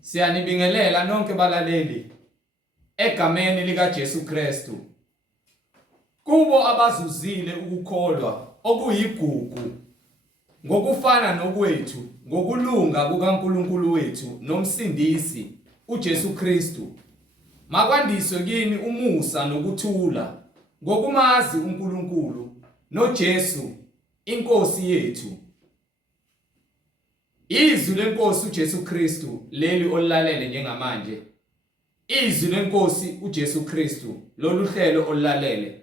Siyanibingelela nonke balaleli egameni likaJesu Kristu. Kubo abazuzile ukukholwa okuyigugu ngokufana nokwethu ngokulunga kukaNkulunkulu wethu nomsindisi uJesu Kristu. Makwandiswe kini umusa nokuthula ngokumazi uNkulunkulu noJesu inkosi yethu. Izwi lenkosi uJesu Kristu leli olilalele njengamanje. Izwi lenkosi uJesu Kristu lolu hlelo olilalele.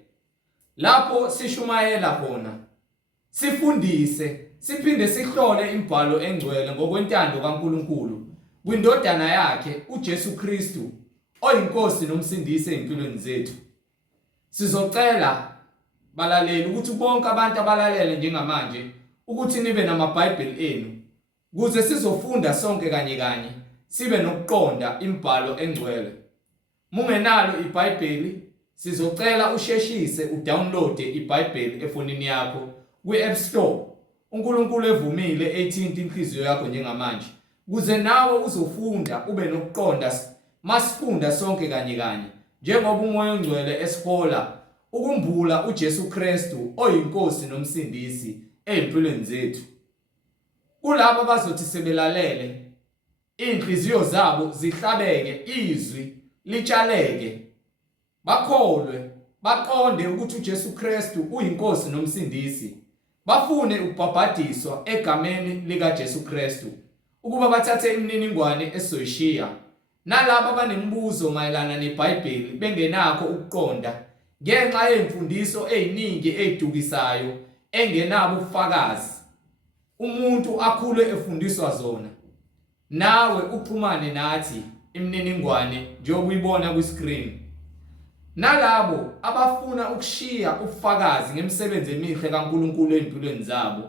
Lapho sishumayela khona, sifundise, siphinde sihlole imibhalo engcwele ngokwentando kaNkulunkulu kwindodana yakhe uJesu Kristu oyinkosi nomsindisi empilweni zethu. Sizocela balaleli ukuthi bonke abantu abalalele njengamanje ukuthi nibe namaBhayibheli enu ukuze sizofunda sonke kanye sibe nokuqonda imibhalo engcwele. Mungenalo iBhayibheli sizocela usheshise udownload iBhayibheli efonini yakho kwi-App Store. uNkulunkulu evumile ethinta inhliziyo yakho njengamanje ukuze nawe uzofunda ube nokuqonda masifunda sonke kanye njengoba umoya ongcwele esihola ukumbula uJesu Kristu oyinkosi nomsindisi empilweni zethu. Kulabo abazothi sebelalele inhliziyo zabo zihlabeke, izwi litshaleke, bakholwe, baqonde ukuthi uJesu Kristu uyinkosi nomsindisi, bafune ukubhabhadiswa egameni likaJesu Kristu ukuba bathathe imininingwane esoyishiya. Nalabo abanemibuzo mayelana neBhayibheli bengenakho ukuqonda ngenxa yemfundiso eziningi ezidukisayo engenabo ubufakazi umuntu akhule efundiswa zona, nawe uxhumane nathi imininingwane njengokuyibona ku-screen. Nalabo abafuna ukushiya ubufakazi ngemisebenzi emihle kaNkulunkulu empilweni zabo,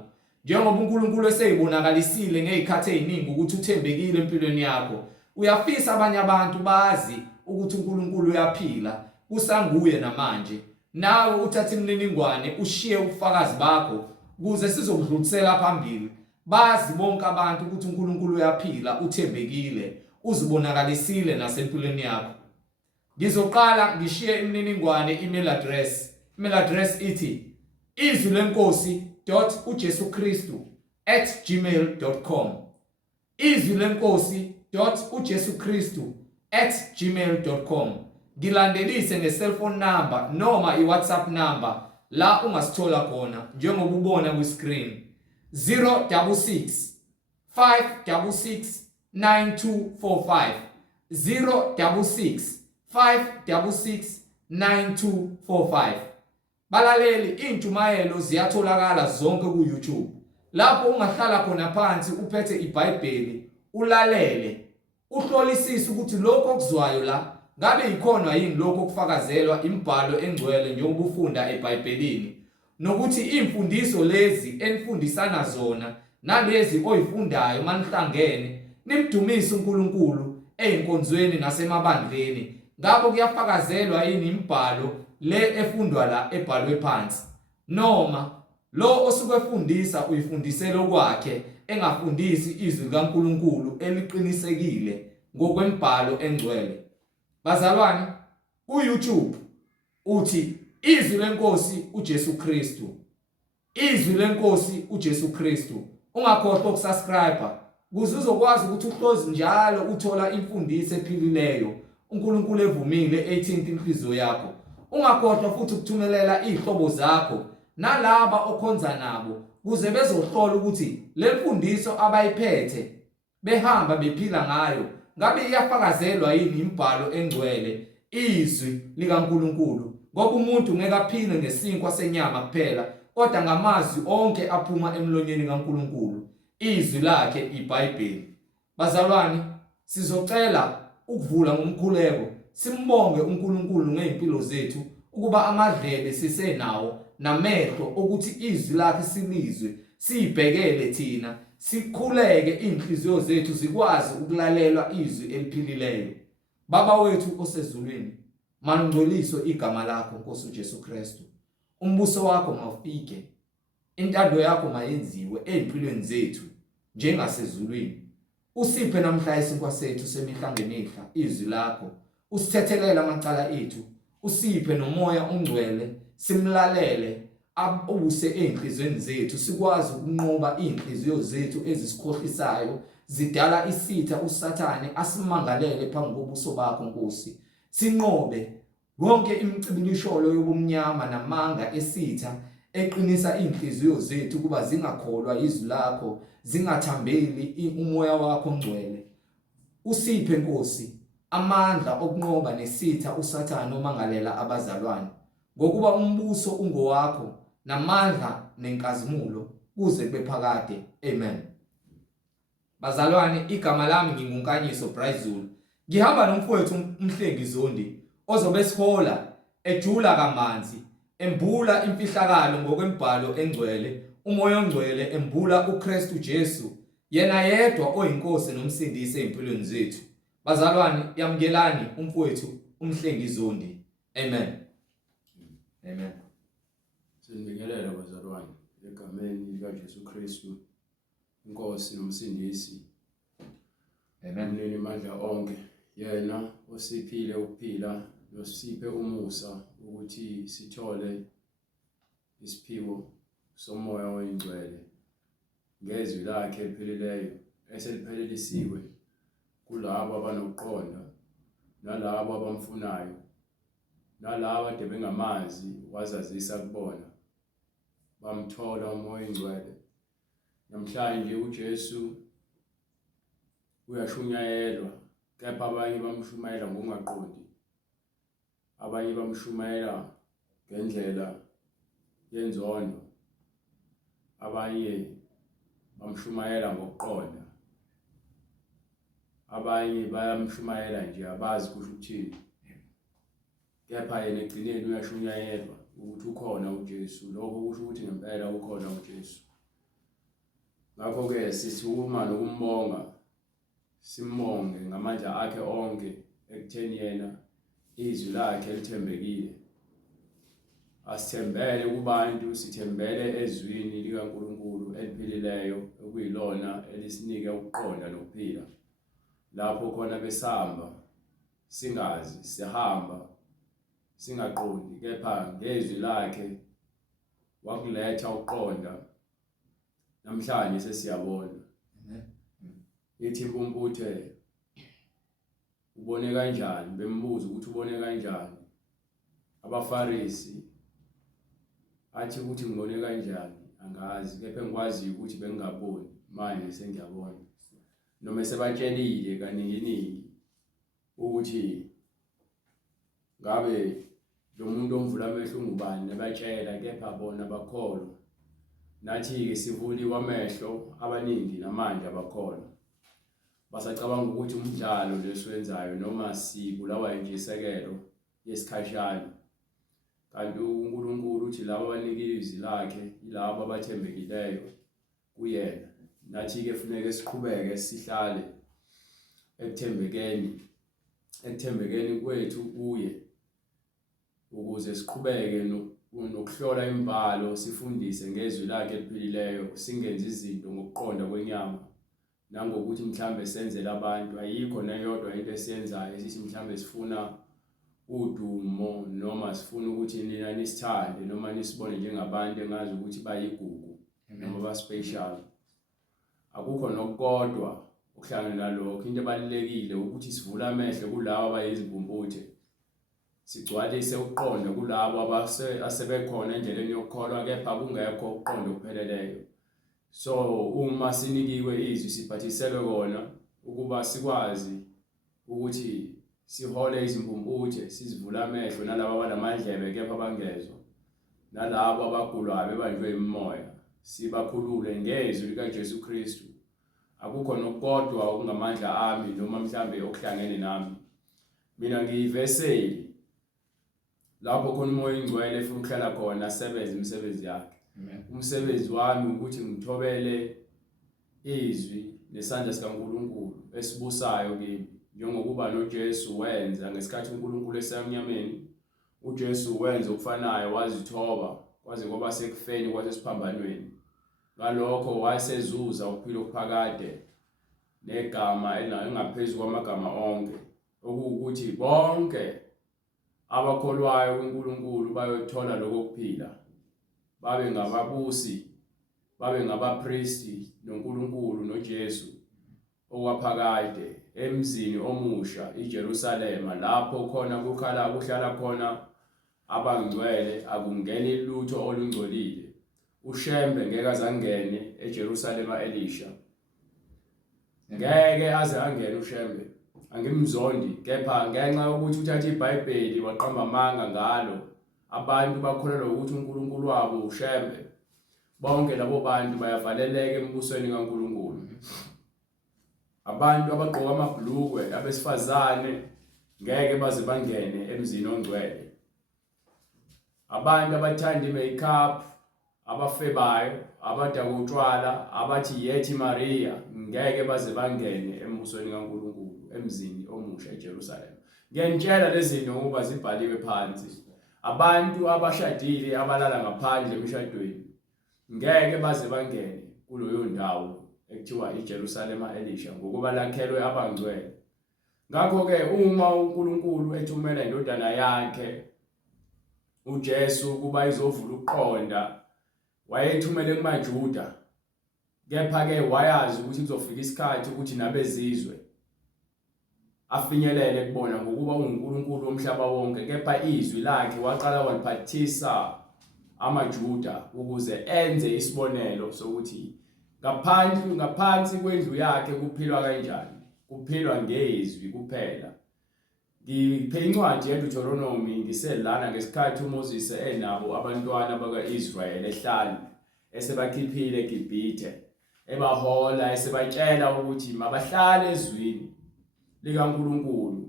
njengoba uNkulunkulu eseyibonakalisile ngezikhathi eziningi ukuthi uthembekile empilweni yakho, uyafisa abanye abantu bazi ukuthi uNkulunkulu uyaphila kusanguye namanje, nawe uthathe imininingwane ushiye ubufakazi bakho ukuze sizokudlulisela phambili, bazi bonke abantu ukuthi uNkulunkulu uyaphila, uthembekile, uzibonakalisile nasempilweni yakho. Ngizoqala ngishiye imininingwane, email address ithi izwilenkosi.ujesukristu@gmail.com, izwilenkosi.ujesukristu@gmail.com. Ngilandelise nge-cellphone number noma i-WhatsApp number la ungasithola khona njengoba ubona ku-screen, 066 566 9245, 066 566 9245. Balaleli, intshumayelo ziyatholakala zonke ku-YouTube. Lapho ungahlala khona phansi uphethe iBhayibheli, ulalele, uhlolisise ukuthi lokho okuzwayo la ngabe ikhona yini lokho okufakazelwa imibhalo engcwele njengoba ufunda eBhayibhelini, nokuthi imfundiso lezi enifundisana zona nalezi oyifundayo manihlangene nimdumise uNkulunkulu eyinkonzweni nasemabandleni, ngabe kuyafakazelwa yini imibhalo le efundwa la ebhalwe phansi, noma lo osuke efundisa uyifundisela kwakhe engafundisi izwi likaNkulunkulu eliqinisekile ngokwemibhalo engcwele. Bazalwane, ku-YouTube uthi izwi lenkosi uJesu Kristu, izwi lenkosi uJesu Kristu. Ungakhohlwa ukusubscribe ukuze uzokwazi ukuthi uhlozi njalo uthola imfundiso ephilileyo uNkulunkulu evumile ethinta inhliziyo yakho. Ungakhohlwa futhi ukuthumelela izihlobo zakho nalaba okhonza nabo ukuze bezohlola ukuthi le mfundiso abayiphethe behamba bephila ngayo ngabe iyafakazelwa yini imibhalo engcwele, izwi likaNkulunkulu, ngoba umuntu ngeke aphile ngesinkwa senyama kuphela kodwa ngamazwi onke aphuma emlonyeni kaNkulunkulu, izwi lakhe iBhayibheli. Bazalwane, sizocela ukuvula ngomkhuleko simbonge uNkulunkulu ngezimpilo zethu ukuba amadlebe sisenawo namehlo ukuthi izwi lakhe silizwe, sibhekele thina, sikhuleke inhliziyo zethu zikwazi ukulalela izwi eliphilileyo. Baba wethu osezulwini, manungcoliswe igama lakho Nkosi uJesu Kristu. Umbuso wakho mawufike, intando yakho mayenziwe empilweni zethu njengasezulwini. Usiphe namhla isinkwa sethu semihla ngemihla izwi lakho. Usithethelela amacala ethu. Usiphe nomoya ongcwele simlalele abuse enhlizweni zethu sikwazi ukunqoba inhliziyo zethu ezisikhohlisayo zidala isitha uSathane asimangalele phambi kobuso bakho Nkosi. Sinqobe wonke imicibilisholo yobumnyama namanga esitha eqinisa inhliziyo zethu kuba zingakholwa izwi lakho, zingathambeli umoya wakho ongcwele. Usiphe Nkosi amandla okunqoba nesitha uSathane omangalela abazalwane, ngokuba umbuso ungowakho namandla nenkazimulo kuze kube phakade. Amen. Bazalwane, igama lami nginguNkanyiswa Bryzulu. Ngihamba nomfowethu umhlengi Zondi ozobe sihola ejula kamanzi embula imfihlakalo ngokwembhalo engcwele, umoya ongcwele embula uKristu Jesu, yena yedwa oyinkosi nomsindisi empilweni zethu. Bazalwane, yamkelani umfowethu umhlengi Zondi. Amen. Amen. Sinibingelela bazalwane egameni likaJesu Kristu, inkosi nomsindisi. Amen. Umnini amandla onke, yena osiphile ukuphila nosiphe umusa ukuthi sithole isiphiwo somoya oyingcwele ngezwi lakhe eliphilileyo eseliphelelisiwe kulabo abanokuqonda nalabo abamfunayo nalabo ade bengamazi wazazisa kubona bamthola umoya oyingcwele. Namhlanje uJesu uyashunyayelwa, kepha abanye bamshumayela ngokungaqondi, abanye bamshumayela ngendlela yenzondo, abanye bamshumayela ngokuqonda, abanye bayamshumayela nje abazi kusho ukuthini. Kepha yena egcineni uyashunyayelwa ukuthi ukhona uJesu. Lokho kusho ukuthi ngempela ukhona uJesu. Ngakho-ke sisukuma nokumbonga, simbonge ngamandla akhe onke ekutheni yena izwi lakhe elithembekile. Asithembele kubantu, sithembele ezwini likaNkulunkulu eliphilileyo okuyilona elisinike ukuqonda nokuphila. Lapho khona besihamba singazi, sihamba singaqondi, kepha ngezwi lakhe wakuletha ukuqonda. Namhlanje sesiyabona. Ithi impumputhe, ubone kanjani? Bembuza ukuthi ubone kanjani. Abafarisi athi ukuthi ngibone kanjani, angazi, kepha ngikwazi ukuthi bengingaboni, manje sengiyabona. Noma sebatshelile kaningi ukuthi ngabe lo muntu omvula amehlo ungubani, nebatshela kepha bona bakholwa. Nathi-ke sivuliwe amehlo abaningi namanje abakholwa. Basacabanga ukuthi umdlalo lesiwenzayo noma sibulawa intshisekelo yesikhashana. Kanti uNkulunkulu uthi laba abanikile izwi lakhe yilabo abathembekileyo kuyena. Nathi-ke kufuneka siqhubeke sihlale ekuthembekeni kwethu kuye, ukuze siqhubeke nokuhlola imbalo, sifundise ngezwi lakhe eliphilileyo, singenzi izinto ngokuqonda kwenyama nangokuthi mhlambe senzele abantu. Ayikho neyodwa into esiyenzayo esithi mhlambe sifuna udumo noma sifuna ukuthi nina nisithande noma nisibone njengabantu engazi ukuthi bayigugu noma ba-special. Akukho nokukodwa okuhlangana nalokho. Into ebalulekile ukuthi sivule amehlo kulabo abayizimpumputhe, sigcwalise ukuqonda kulabo asebekhona endleleni yokukholwa, kepha kungekho ukuqonda okupheleleyo. So uma sinikiwe izwi siphathiselwe kona ukuba sikwazi ukuthi sihole izimpumputhe, sizivule amehlo nalabo abanamadlebe kepha bangezwa, nalabo abagulayo bebanjwe imimoya, sibakhulule ngezwi likaJesu Kristu. Akukho nokukodwa okungamandla ami noma mhlambe okuhlangene nami. Mina ngiyiveseli lapho khona umoya oyingcwele efuna ukuhlala khona asebenze imisebenzi yakhe. Umsebenzi wami ukuthi ngithobele izwi nesandla sikaNkulunkulu esibusayo kimi, njengokuba noJesu wenza ngesikhathi uNkulunkulu esamnyameni. uJesu wenza okufanayo, wazithoba kwaze kwaba sekufeni kwasesiphambanweni. Ngalokho wayesezuza ukuphila okuphakade negama elingaphezu kwamagama onke, okuwukuthi bonke abakholwayo kuNkulunkulu bayothola lokuphila, babe ngababusi, babe ngabapristi noNkulunkulu noJesu okwaphakade emzini omusha iJerusalema, lapho khona kuhlala khona abangcwele, akungeni lutho olungcolile. uShembe ngeke aze angene eJerusalema elisha, ngeke aze angene uShembe, angimzondi, kepha ngenxa yokuthi uthatha iBhayibheli waqamba amanga ngalo, abantu bakholelwa ukuthi uNkulunkulu wabo uShembe, bonke labo bantu bayavaleleka embusweni kaNkulunkulu. Abantu abagqoka amabhlukwe, abesifazane, ngeke baze bangene emzini ongcwele. Abantu abathanda i-makeup, abafebayo, abadaka utshwala, abathi yethi Maria, ngeke baze bangene embusweni kaNkulunkulu emzini omusha eJerusalema. Ngiyantshela lezi zinto ngoba zibhaliwe phansi. Abantu abashadile abalala ngaphandle emshadweni ngeke baze bangene kuleyo ndawo ekuthiwa iJerusalema elisha, ngokuba lakhelwe abangcwele. Ngakho-ke uma uNkulunkulu ethumela indodana yakhe uJesu ukuba izovula ukuqonda, wayethumele kumaJuda, kepha-ke wayazi ukuthi kuzofika isikhathi ukuthi nabezizwe afinyelele kubona ngokuba uNkulunkulu womhlaba wonke, kepha izwi lakhe waqala waliphathisa amaJuda ukuze enze isibonelo sokuthi ngaphansi kwendlu yakhe kuphilwa kanjani, kuphilwa ngezwi kuphela. Ngiphe incwadi yeDuteronomy ngiselana ngesikhathi uMoses enabo abantwana baka-Israyeli ehlanu, esebakhiphile eGibhithe, ebahola, esebatshela ukuthi mabahlale ezwini likaNkulunkulu,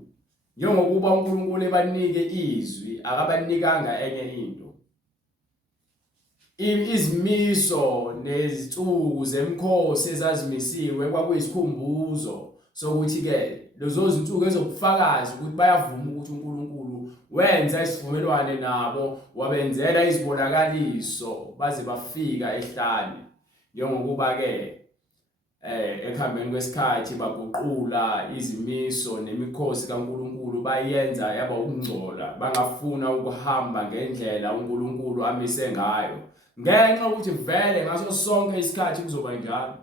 njengokuba uNkulunkulu ebanike izwi akabanikanga enye into. Izimiso nezinsuku zemkhosi ezazimisiwe kwakuyisikhumbuzo sokuthi-ke lezo zinsuku ezobufakazi ukuthi bayavuma ukuthi uNkulunkulu wenza isivumelwano nabo, wabenzela izibonakaliso baze bafika ehlane, njengokuba-ke ekuhambeni kwesikhathi baguqula izimiso nemikhosi kaNkulunkulu, bayenza yaba ukungcola, bangafuna ukuhamba ngendlela uNkulunkulu amise ngayo, ngenxa yokuthi vele ngaso sonke isikhathi kuzoba njalo.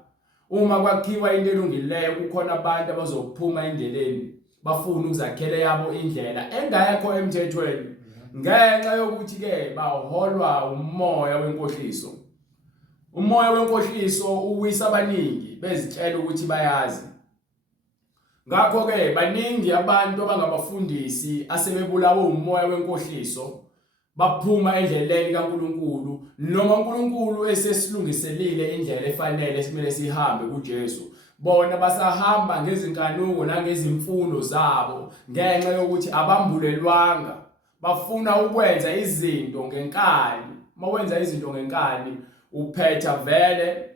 Uma kwakhiwa into elungileyo, kukhona abantu abazophuma endleleni bafuna ukuzakhela yabo indlela engekho emthethweni, ngenxa yokuthi-ke baholwa umoya wenkohliso. Umoya wenkohliso uwisa abaningi bezitshela ukuthi bayazi. Ngakho-ke baningi abantu abangabafundisi asebebulawe umoya wenkohliso, baphuma endleleni kaNkulunkulu, noma uNkulunkulu esesilungiselile indlela efanele esimele sihambe kuJesu. Bona basahamba ngezinkanuko nangezimfundo zabo ngenxa yokuthi abambulelwanga, bafuna ukwenza izinto ngenkani. Uma wenza izinto ngenkani, uphetha vele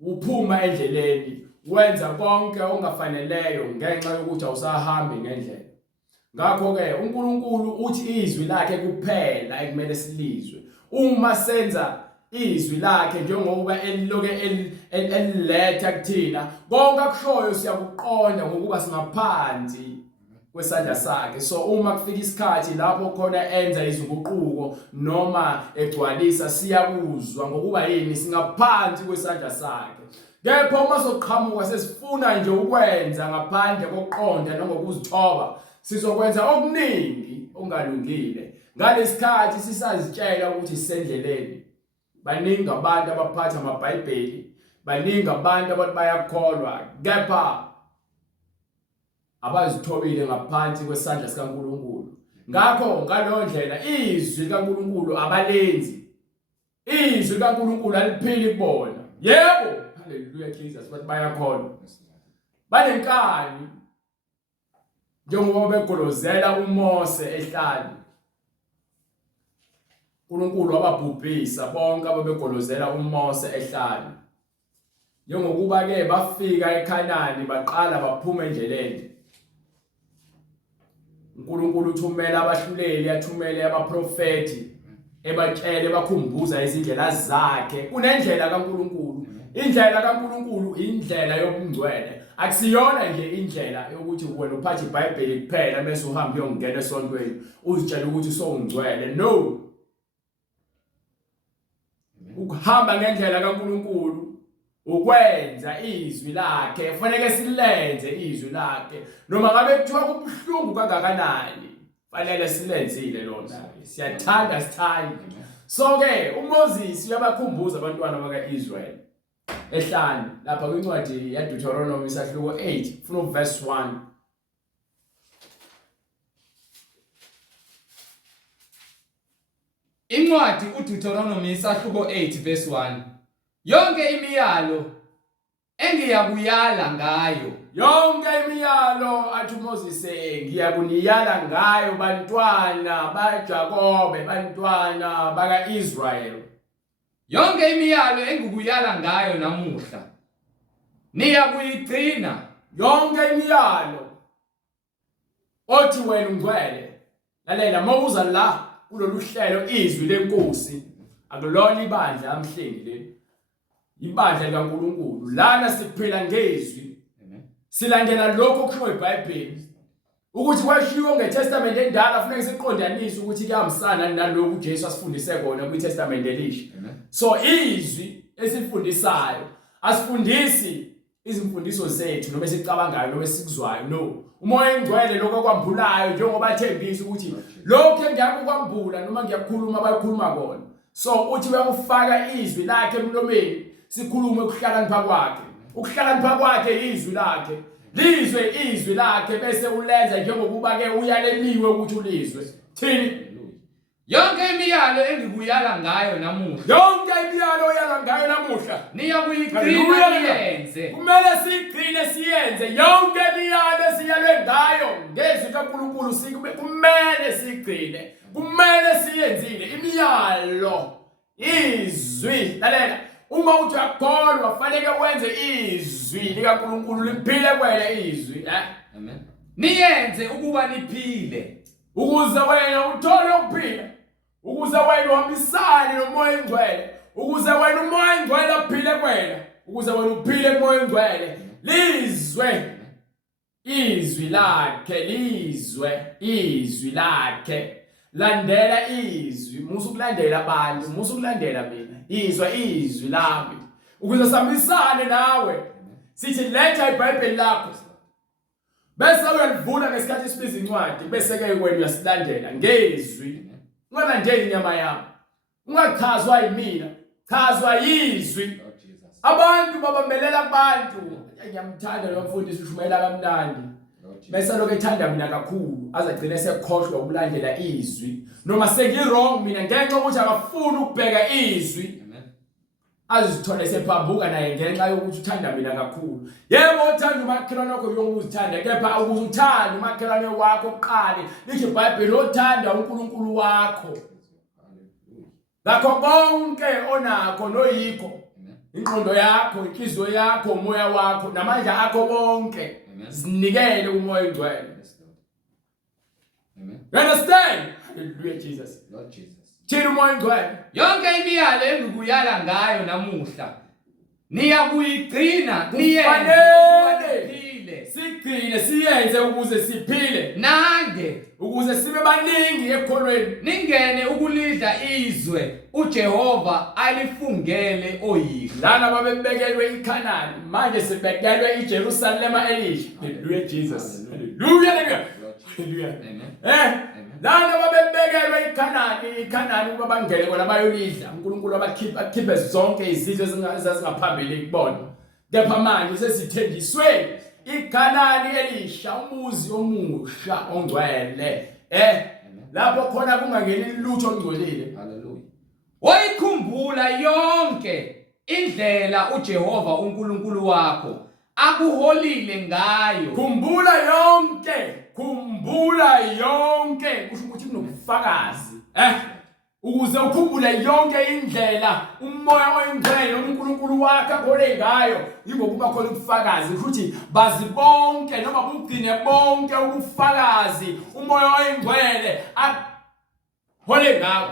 uphuma endleleni, wenza konke ongafaneleyo ngenxa yokuthi awusahambi ngendlela. Ngakho-ke uNkulunkulu uthi izwi lakhe kuphela ekumele silizwe. Uma senza izwi lakhe njengoba eliloke eliletha kuthina, konke akushoyo siyakuqonda ngokuba singaphansi kwesandla sakhe. So uma kufika isikhathi lapho khona enza izinguquko noma egcwalisa, siyakuzwa ngokuba yini singaphansi kwesandla sakhe. Kepha uma soqhamuka sesifuna nje ukwenza ngaphandle kokuqonda noma ukuzithoba, sizokwenza okuningi okungalungile. Ngalesikhathi sisazitshela ukuthi sisendleleni, baningi abantu abaphatha amaBhayibheli, baningi abantu abathi bayakholwa, kepha abazithobile ngaphansi kwesandla sikaNkulunkulu. Ngakho ngaleyo ndlela izwi likaNkulunkulu abalenzi, izwi likaNkulunkulu aliphili kubona. Yebo, haleluya Jesus, bathi bayakholwa, banenkani, njengoba begolozela uMose ehlane. uNkulunkulu wababhubhisa bonke ababegolozela uMose ehlane. Njengokuba-ke bafika eKhanani baqala baphuma endleleni, uNkulunkulu uthumela abahluleli, athumele abaprofeti, ebatshele bakhumbuza izindlela zakhe. Kunendlela kaNkulunkulu. Indlela kaNkulunkulu indlela yobungcwele. akusiyona nje indlela yokuthi wena uphathe iBhayibheli kuphela bese uhamba uyongena esontweni uzitshela ukuthi sowungcwele. No, ukuhamba ngendlela kaNkulunkulu ukwenza izwi lakhe, kufanele silenze izwi lakhe noma ngabe kuthiwa kubuhlungu kangakanani, fanele silenzile lona. Siyathanda sithanda. So ke uMoses uyabakhumbuza abantwana baka-Israyeli ehlanu lapha kwincwadi yaDeuteronomy isahluko 8 from verse 1. Incwadi uDeuteronomy isahluko 8 verse 1. Yonke imiyalo engiyakuyala ngayo, yonke imiyalo athi uMoses ngiyakuniyala ngayo bantwana baJakobe, bantwana baka-Israyeli, yonke imiyalo engikuyala ngayo namuhla niyakuyigcina. Yonke imiyalo othi wena ungcwele, lalela mawuza la kulolu hlelo izwi lenkosi, akulona ibandla amhlengi le, ibandla likaNkulunkulu. Lana siphila ngezwi, silandela lokho okushiwo eBhayibheli, ukuthi kwashiwo ngeTestament endala kufanele siqondanise ukuthi kuyahambisana nalokho uJesu asifundise kona kwiTestament elisha. So izwi esifundisayo asifundisi izimfundiso zethu noma esicabangayo noma esikuzwayo. No, umoya engcwele lokho kwambulayo njengoba athembisa ukuthi lokho engiyakukwambula noma ngiyakhuluma abakhuluma kona. So uthi uyakufaka izwi lakhe emlomeni sikhulume ukuhlakanipha kwakhe. Ukuhlakanipha kwakhe izwi lakhe, lizwe izwi lakhe bese ulenza njengokuba ke uyaleliwe ukuthi ulizwe. Thini? Yonke imiyalo engikuyala ngayo namuhla, yonke imiyalo oyala ngayo namuhla niyakuyigcina niyenze. Kumele sigcine siyenze yonke imiyalo esiyalwe ngayo ngezwi kaNkulunkulu, kumele sigcine, kumele siyenzile imiyalo. Izwi, lalela, uma uthi uyakholwa kufanele wenze izwi likaNkulunkulu liphile kwena izwi. Amen. Niyenze ukuba niphile, ukuze wena uthole ukuphila, ukuze wena uhambisane nomoya engcwele, ukuze wena umoya engcwele aphile kwena, ukuze wena uphile kumoya engcwele. Lizwe izwi lakhe, lizwe izwi lakhe, landela izwi, musukulandela abantu, musukulandela mina, izwi lami, ukuze sihambisane nawe. Sithi letha iBhayibheli lakho bese uyalivula ngesikhathi esibiza incwadi, bese ke wena uyasilandela ngezwi. Ungalandeli inyama yami, ungachazwa yimina, chazwa yizwi. Abantu babamelela abantu. Ngiyamthanda lo mfundisi ushumela kamnandi, bese lokho ethanda mina kakhulu azagcina esekhohlwa ukulandela izwi noma sengi-wrong mina ngenxa ukuthi akafuni ukubheka izwi, azithola esephambuka naye ngenxa yokuthi uthanda mina kakhulu. Yebo uthanda umakhelwane wakho yokuzithanda, kepha ukuze uthande umakhelwane wakho uqale lithi iBhayibheli othanda uNkulunkulu wakho ngakho konke onakho noyikho, ingqondo yakho, inhliziyo yakho, umoya wakho namandla akho bonke zinikele umoya engcwele. You understand? Hallelujah, Jesus. Lord Jesus. Thina umoya engcwele, yonke imiyalo engikuyala ngayo namuhla niyakuyigcina niyenze ukuba niphile. sigcine siyenze ukuze siphile, Nange ukuze sibe baningi ekholweni, ningene ukulidla izwe uJehova alifungele oyihlo. lana babebekelwe iKhanani, manje sibekelwe iJerusalema elisha. Hallelujah, Jesus. Hallelujah, hallelujah. Lana babebekelwe iKhanani ukuba bangene kona bayolidla. uNkulunkulu abakhiphe zonke izizwe ezazingaphambili kubona, kepha manje sesithenjiswe iKhanani elisha, umuzi omusha ongcwele, lapho khona kungangeni lutho ongcolile. Hallelujah. Wayikhumbula yonke indlela uJehova uNkulunkulu wakho akuholile ngayo. Khumbula yonke, kusho ukuthi kunobufakazi, ukuze ukhumbule yonke indlela umoya oyingcwele uNkulunkulu wakhe akhole ngayo, ingokuba khona ubufakazi. Kusho ukuthi bazi bonke noma bugcine bonke ubufakazi umoya oyingcwele akhole ngawo.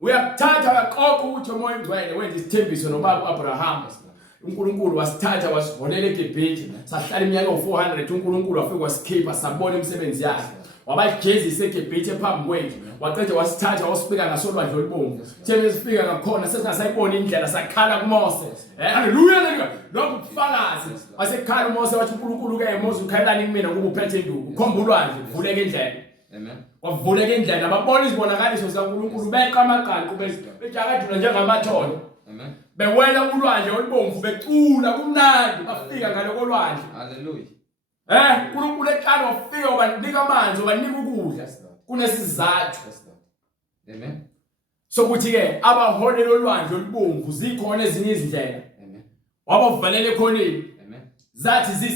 Uyakuthatha uyaqoqa ukuthi umoya engcwele wenza isithembiso nobaba uAbraham, uNkulunkulu wasithatha wasiholela eGibhithe sahlala iminyaka u400 uNkulunkulu wafika wasikhipha sabona imisebenzi yakhe wabajezisa eGibhithe phambi kwethu waqeda wasithatha wasifika ngasolwandle olubomvu theme sifika ngakhona sesingasayibona indlela sakhala kuMose haleluya lokho kufakazi wasekhala uMose wathi uNkulunkulu ke Mose ukhalani kumina ngoba uphethe induku khomba ulwandle kuvuleke indlela amen kwavuleka indlela babona izibonakaliso zikaNkulunkulu beqa amaqanqu bejakadula njengamathole amen bewela ulwandle olubomvu becula kumnandi bafika ngaloko lwandle haleluya uNkulunkulu eqala wafika wabanika amanzi wabanika ukudla kunesizathu amen sokuthi ke abaholele olwandle olubomvu zikhona ezinye izindlela amen wabavalele khoneni amen zathi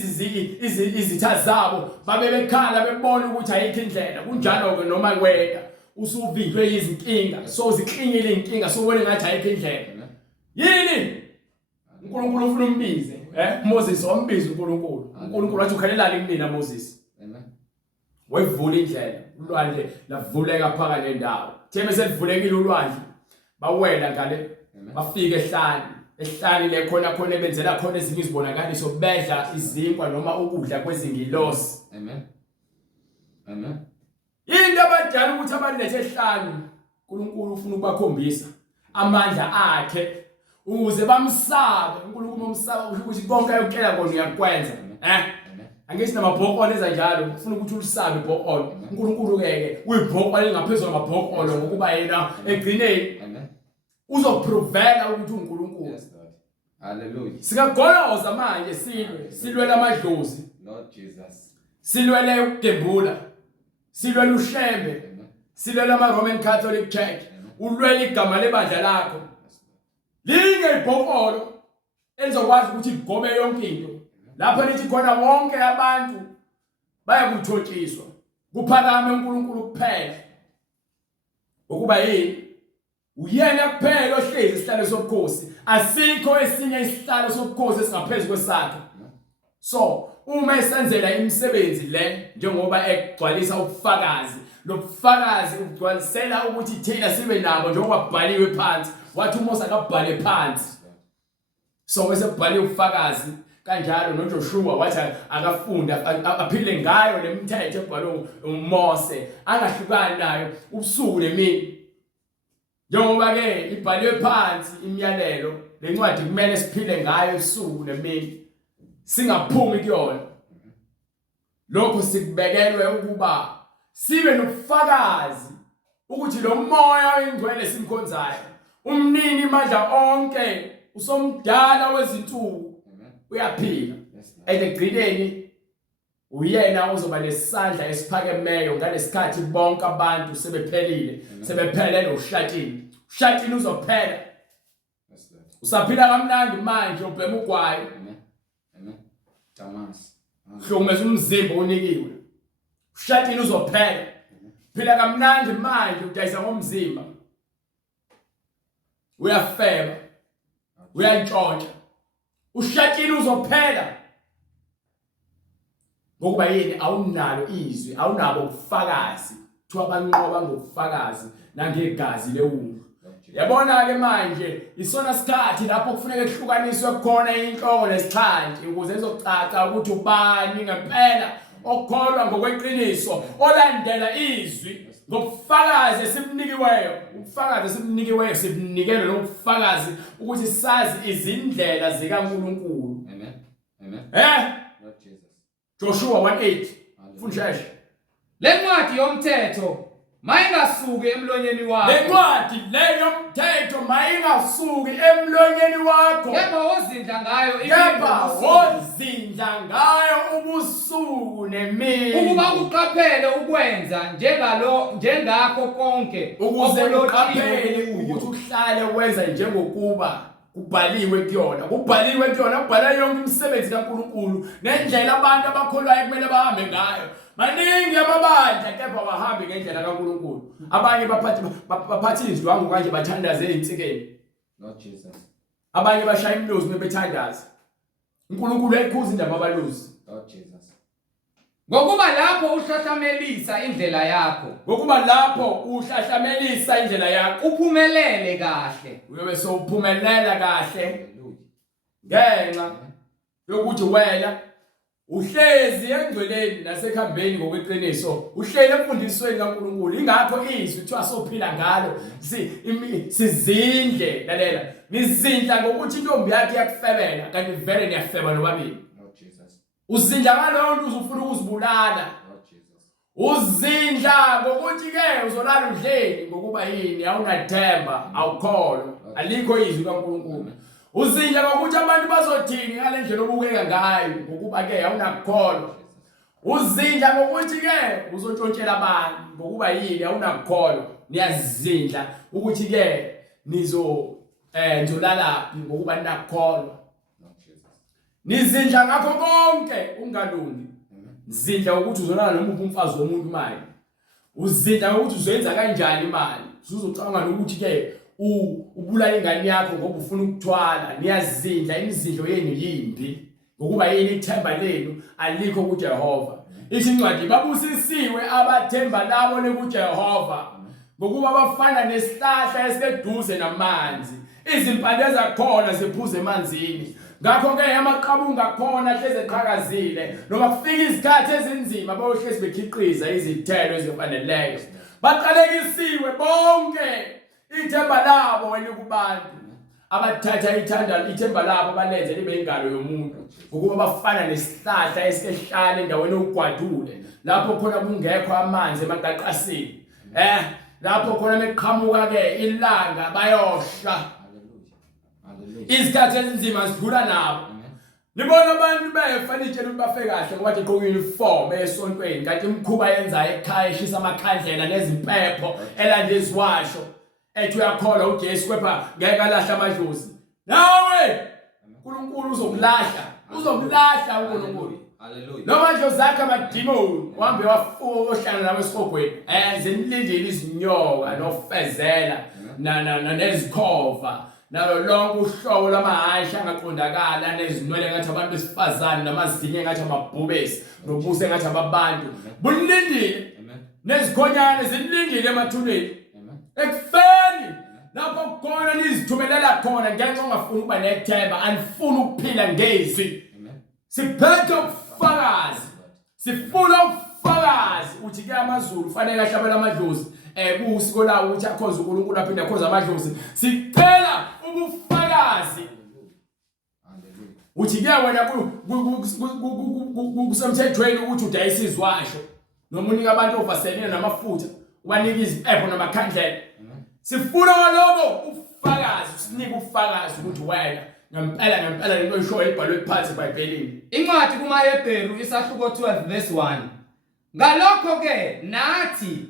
izitha zabo babe bekhala bebona ukuthi ayikho indlela kunjalo ke noma kweda usuvinjwe izinkinga so ziklinyile inkinga so wena ngathi ayikho indlela yini uNkulunkulu ufuna umbize Moses wambiza uNkulunkulu wathi ukhalelani kumina Moses amen wayivula indlela ulwandle lavuleka phaka nendawo theme selivulekile ulwandle bawela ngale bafika ehlani le khona ebenzela khona ezinye izibonakaliso bedla izinkwa noma ukudla kwezingilosi amen amen into abadala ukuthi abanethe ehlani uNkulunkulu ufuna ukubakhombisa amandla akhe ukuze bamsabe uNkulunkulu umsaba ukuthi konke ayokutshela kona uyakwenza angithi namabhokolo ezanjalo ufuna ukuthi ulisabe ibhokolo uNkulunkulu ke uyibhokolo engaphezulu amabhokolo ngokuba yena egcineni amen uzoprovela ukuthi uNkulunkulu haleluya sikagoloza manje silwela amadlozi Lord Jesus silwele ukugembula silwele ushembe silwele ama Roman Catholic Church ulwele igama lebandla lakho linge ibhokolo elizokwazi ukuthi igobe yonke into lapha lithi khona wonke abantu bayakuthotshiswa kuphakame uNkulunkulu kuphela ukuba yini uyena kuphela ohlezi isihlalo sobukhosi asikho esinye isihlalo sobukhosi esingaphezulu kwesakhe so uma esenzela imisebenzi le njengoba egcwalisa ubufakazi lobufakazi ugcwalisela ukuthi thina sibe nabo njengoba kubhaliwe phansi wathi uMose akabhale phansi so bese kubhaliwe ubufakazi kanjalo noJoshua wathi akafunda aphile ngayo lemithetho ebhalwe uMose angahlukani nayo ubusuku nemini njengoba ke ibhaliwe phansi imiyalelo lencwadi kumele siphile ngayo ubusuku nemini singaphumi kuyona lokho sikubekelwe ukuba sibe nobufakazi ukuthi lo moya oyingcwele simkhonzayo umnini amandla onke usomdala wezinsuku uyaphila ekugcineni uyena uzoba lesandla esiphakemeyo ngalesikhathi bonke abantu sebephelele ushatini uzophela usaphila kamnandi manje ubhema ugwayi amen Thomas hlomeza umzimba unikiwe ushatini uzophela phila kamnandi manje udayisa ngomzimba uyafeba uyantshontsha ushatini uzophela ngokuba yini awunalo izwi awunabo ubufakazi kuthiwa banqoba ngobufakazi nangegazi lewundlu yabona ke manje isona sikhathi lapho kufuneka kuhlukaniswe khona inhloko nesixhanti ukuze izocaca ukuthi ubani ngempela okholwa ngokweqiniso olandela izwi ngobufakazi esimnikiweyo ubufakazi esimnikiweyo sibunikelwe nobufakazi ukuthi sazi izindlela zikaNkulunkulu amen Lord Jesus Joshua 1:8 fundisha lencwadi yomthetho mayingasuki emlonyeni wakho lencwadi le yomthetho mayingasuki emlonyeni wakho kepha wozindla ngayo ubusuku nemini ukuba uqaphele ukwenza njengakho konke ukuze uqaphele ukuthi uhlale wenza njengokuba kubhaliwe kuyona kubhala yonke imisebenzi kaNkulunkulu nendlela abantu abakholwayo kumele bahambe ngayo maningi amabandla kepha bahambe ngendlela kaNkulunkulu abanye baphathi izidwangu kanje bathandaze einsikeni Lord Jesus abanye bashaya imlozi mebethandaza uNkulunkulu ayikhuza indaba abaluzi Lord Jesus ngokuba lapho uhlahlamelisa indlela yakho uphumelele kahle uyobe sowuphumelela kahle ngenxa yokuthi wena uhlezi engcweleni nasekhambeni ngokweqiniso, uhleli emfundisweni kaNkulunkulu. Ingakho izwi kuthiwa sophila ngalo sizindle. Lalela, nizindla ngokuthi intombi yakhe iyakufebela, kanti vele niyafeba nobabili. Uzindla ngaloyo nto uzufuna ukuzibulala. Uzindla ngokuthi ke uzolala udleni ngokuba yini awunathemba, awukholwa, alikho izwi kaNkulunkulu. Uzindla ngokuthi abantu bazothini ngale ndlela obukeka ngayo ngokuba ke awunakukholwa. Uzindla ngokuthi ke uzontshontshela abantu ngokuba yini awunakukholwa. Niyazindla ukuthi ke nizolala ngokuba ninakukholwa. Nizindla ngakho konke ungalungi. Zindla ukuthi uzolala nomuphi umfazi womuntu imali. Uzindla ukuthi uzoyenza kanjani imali. Uzocabanga ukuthi ke ubulala ingane yakho ngoba ufuna ukuthwala. Niyazindla, imizindlo yenu yimbi ngokuba yini ithemba lenu alikho kuJehova. Ithi incwadi babusisiwe abathemba labo lekuJehova ngokuba bafana nesihlahla esiseduze namanzi, izimpande zakhona ziphuze emanzini. Ngakho ke amaqabunga akhona hleze eqhakazile noma kufika izikhathi ezinzima bayohlezi bekhiqiza izithelo ezifaneleyo. Baqalekisiwe bonke ithemba labo wena kubantu abathatha ithemba labo balenze libe ingalo yomuntu ngokuba bafana nesihlahla esikehlala endaweni ogwadule lapho khona kungekho amanzi emaqaqasini. Lapho khona meqhamuka ke ilanga bayosha. Izikhathi ezinzima sidlula nabo. Nibona abantu befa nitshela ukuthi bafe kahle ngoba begqoka uniform esontweni kanti imkhuba yenzayo ekhaya eshisa amakhandlela nezimpepho elande iziwasho. Ethi uyakholwa uJesu kepha ngeke alahla amadlozi. Nawe uNkulunkulu uzokulahla uNkulunkulu. Haleluya. Noma amadlozi akhe amadimoni uhambe wafuka ohlala nawe esihogweni. Zinilindile izinyoka nofezela nezikhova. Nalo lonke uhlobo lwamahasha angaqondakala nezinwele ngathi abantu besifazane namazinyo ngathi amabhubesi nobuso ngathi ababantu. Bulindile. Nezikhonyane zilindile emathuneni. Ekufeni lapho khona nizithumelela khona ngenxa ungafuni ukuba nethemba, anifuni ukuphila ngezwi. Siphethe ubufakazi. Sifuna ubufakazi uthi ke amazulu fanele ahlabela amadlozi kusiko lawo ukuthi akhoze uNkulunkulu aphinde akhoze amadlozi. Sicela ubufakazi. Uthi ke wena kusemthethweni ukuthi udayisa izwasho noma unika abantu ovaselina namafutha ubanika izimpepho namakhandlela. Sifuna lokho ubufakazi, sinike ubufakazi ukuthi wena ngempela lento eshoyo ibhalwe phansi eBhayibhelini. Incwadi kumaHebheru isahluko 12 verse 1. Ngalokho ke nathi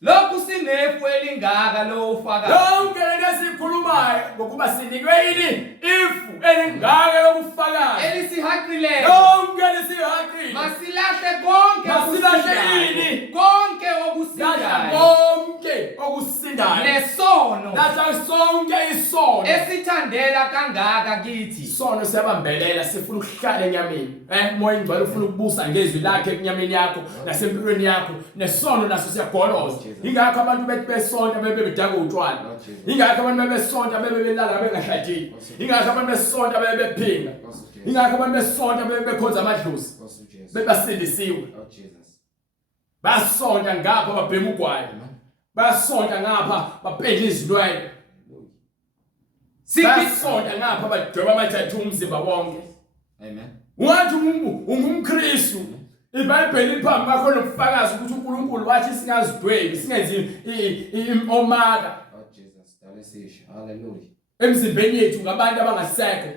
lokhu sinefu elingaka lo ufakazi. Lonke lesikhulumayo ngokuba sinikwe yini ifu elingaka lokufakazi. Elisihaqileyo. Lonke lesihaqile. Masilahle konke okusindayo. Konke okusindayo. Konke okusindayo. Nesono. Lahle sonke isono. Esithandela kangaka kithi. Isono siyabambelela sifuna ukuhlala enyameni. Moya ingcwele ufuna ukubusa ngezwi lakhe enyameni yakho nasempilweni yakho. Nesono naso siyagoloza. Ingakho abantu besonta bebedaka utshwala. Ingakho abantu besonta bebelala bengahlajini. Ingakho abantu besonta bebephinga. Ingakho abantu besonta bebekhonza amadlozi. Bebasindisiwe. Basonta ngapha babhema ugwayi. Basonta ngapha baphendla izinwele. Basonta ngapha badweba amathathu umzimba wonke. Amen. Wathi ungumKristu. iBhayibheli liphambi kwakho nobufakazi ukuthi uNkulunkulu wathi singazidwebi singenzi omaka. Jesus, dalesisho. Hallelujah. Emzimbeni yethu ngabantu abangasekho.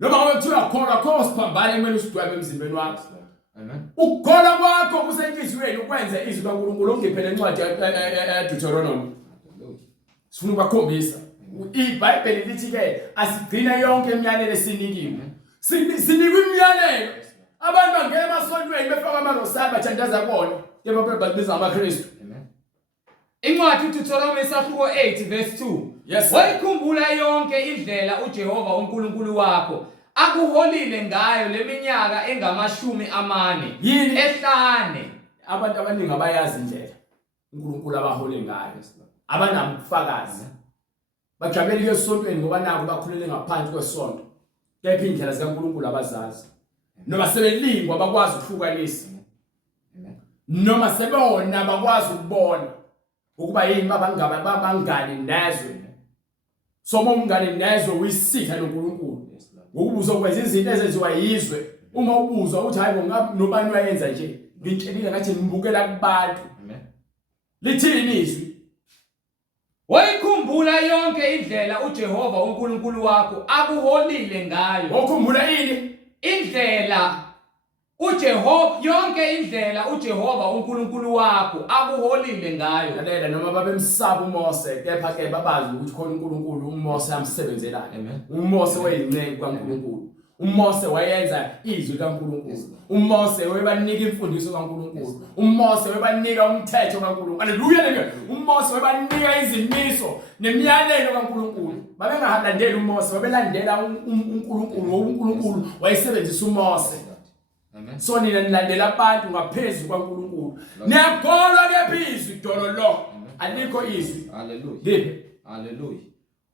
Noma ngabe kuthiwa yakholwa kho siphambane kumele usidwebe emzimbeni wakho. Amen. Ukukholwa kwakho kusenhliziyweni ukwenza izwi kaNkulunkulu ongiphele incwadi yaDeuteronomy. Sifuna ukubakhombisa. iBhayibheli lithi ke asigcine yonke imiyalelo esinikiwe. Sinikwe imiyalelo. Abantu bangena emasontweni befaka amarosari bathandaza kubona yebo babiza amaKristu. Amen. Incwadi uDeuteronomy isahluko 8 verse 2. Yes. Wayikhumbula yonke indlela uJehova uNkulunkulu wakho akuholile ngayo leminyaka engamashumi-40 yini ehlane. Abantu abaningi abayazi indlela uNkulunkulu abahole ngayo. Abanabo ubufakazi. Bajabelile esontweni ngoba nako bakhulele ngaphansi kwesonto. kepha indlela zikaNkulunkulu abazazi noma sebelingwa bakwazi ukuhlukanisa Amen. noma sebona bakwazi ukubona ukuba yini babangani nezwe soma umngane nezwe uyisitha noNkulunkulu Yes, Lord. ngokuba uzokwenza izinto ezenziwa yizwe uma ubuzwa uthi hayi nobani wayenza nje ngitshelile ngathi ngibukela kubantu Amen. lithini izwi Wayikhumbula yonke indlela uJehova uNkulunkulu wakho akuholile ngayo. okhumbula ini Indlela yonke indlela uJehova uNkulunkulu wakho akuholile ngayo. lalela noma babemsaba uMose kepha ke babazi ukuthi khona uNkulunkulu uMose amsebenzelayo Amen. uMose wayeyinceku kaNkulunkulu uMose wayenza izwi kaNkulunkulu Yes, Lord. uMose wayebanika imfundiso kaNkulunkulu uMose wayebanika umthetho kaNkulunkulu haleluya leyo uMose wayebanika izimiso nemiyalelo kaNkulunkulu babengalandeli uMose babelandela uNkulunkulu uNkulunkulu wayesebenzisa uMose Yes, Lord. Amen. so nina nilandela abantu ngaphezulu kaNkulunkulu niyakholwa kephizwi dolo lo alikho izwi Hallelujah. ngiphi Hallelujah.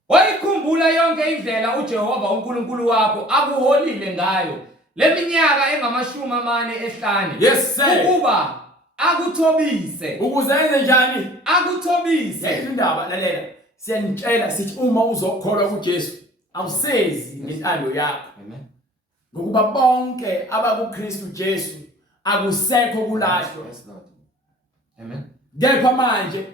Wayikhumbula yonke indlela uJehova uNkulunkulu wakho akuholile ngayo. Leminyaka engama45 yes sir ukuba akuthobise. ukuze enze njani Akuthobise. indaba lalela siyanitshela sithi uma uzokholwa kuJesu awusezi ngentando yakho Amen. ngokuba bonke abakuKristu Jesu akusekho kulahlwa Yes, Lord. Amen. kepha manje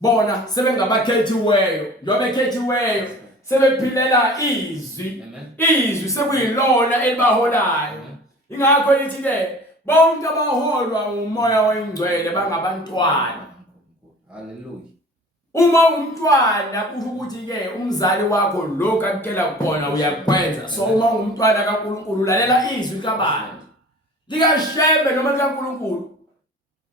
bona sebengabakhethiweyo njengoba bekhethiweyo sebephilela izwi Amen. izwi sekuyilona elibaholayo ingakho lithi ke bonke abaholwa umoya oyingcwele bangabantwana Hallelujah. uma umntwana kusho ukuthi ke umzali wakho lokho akukela khona uyakwenza so uma ungumntwana kaNkulunkulu lalela izwi kabani likaShebe noma likaNkulunkulu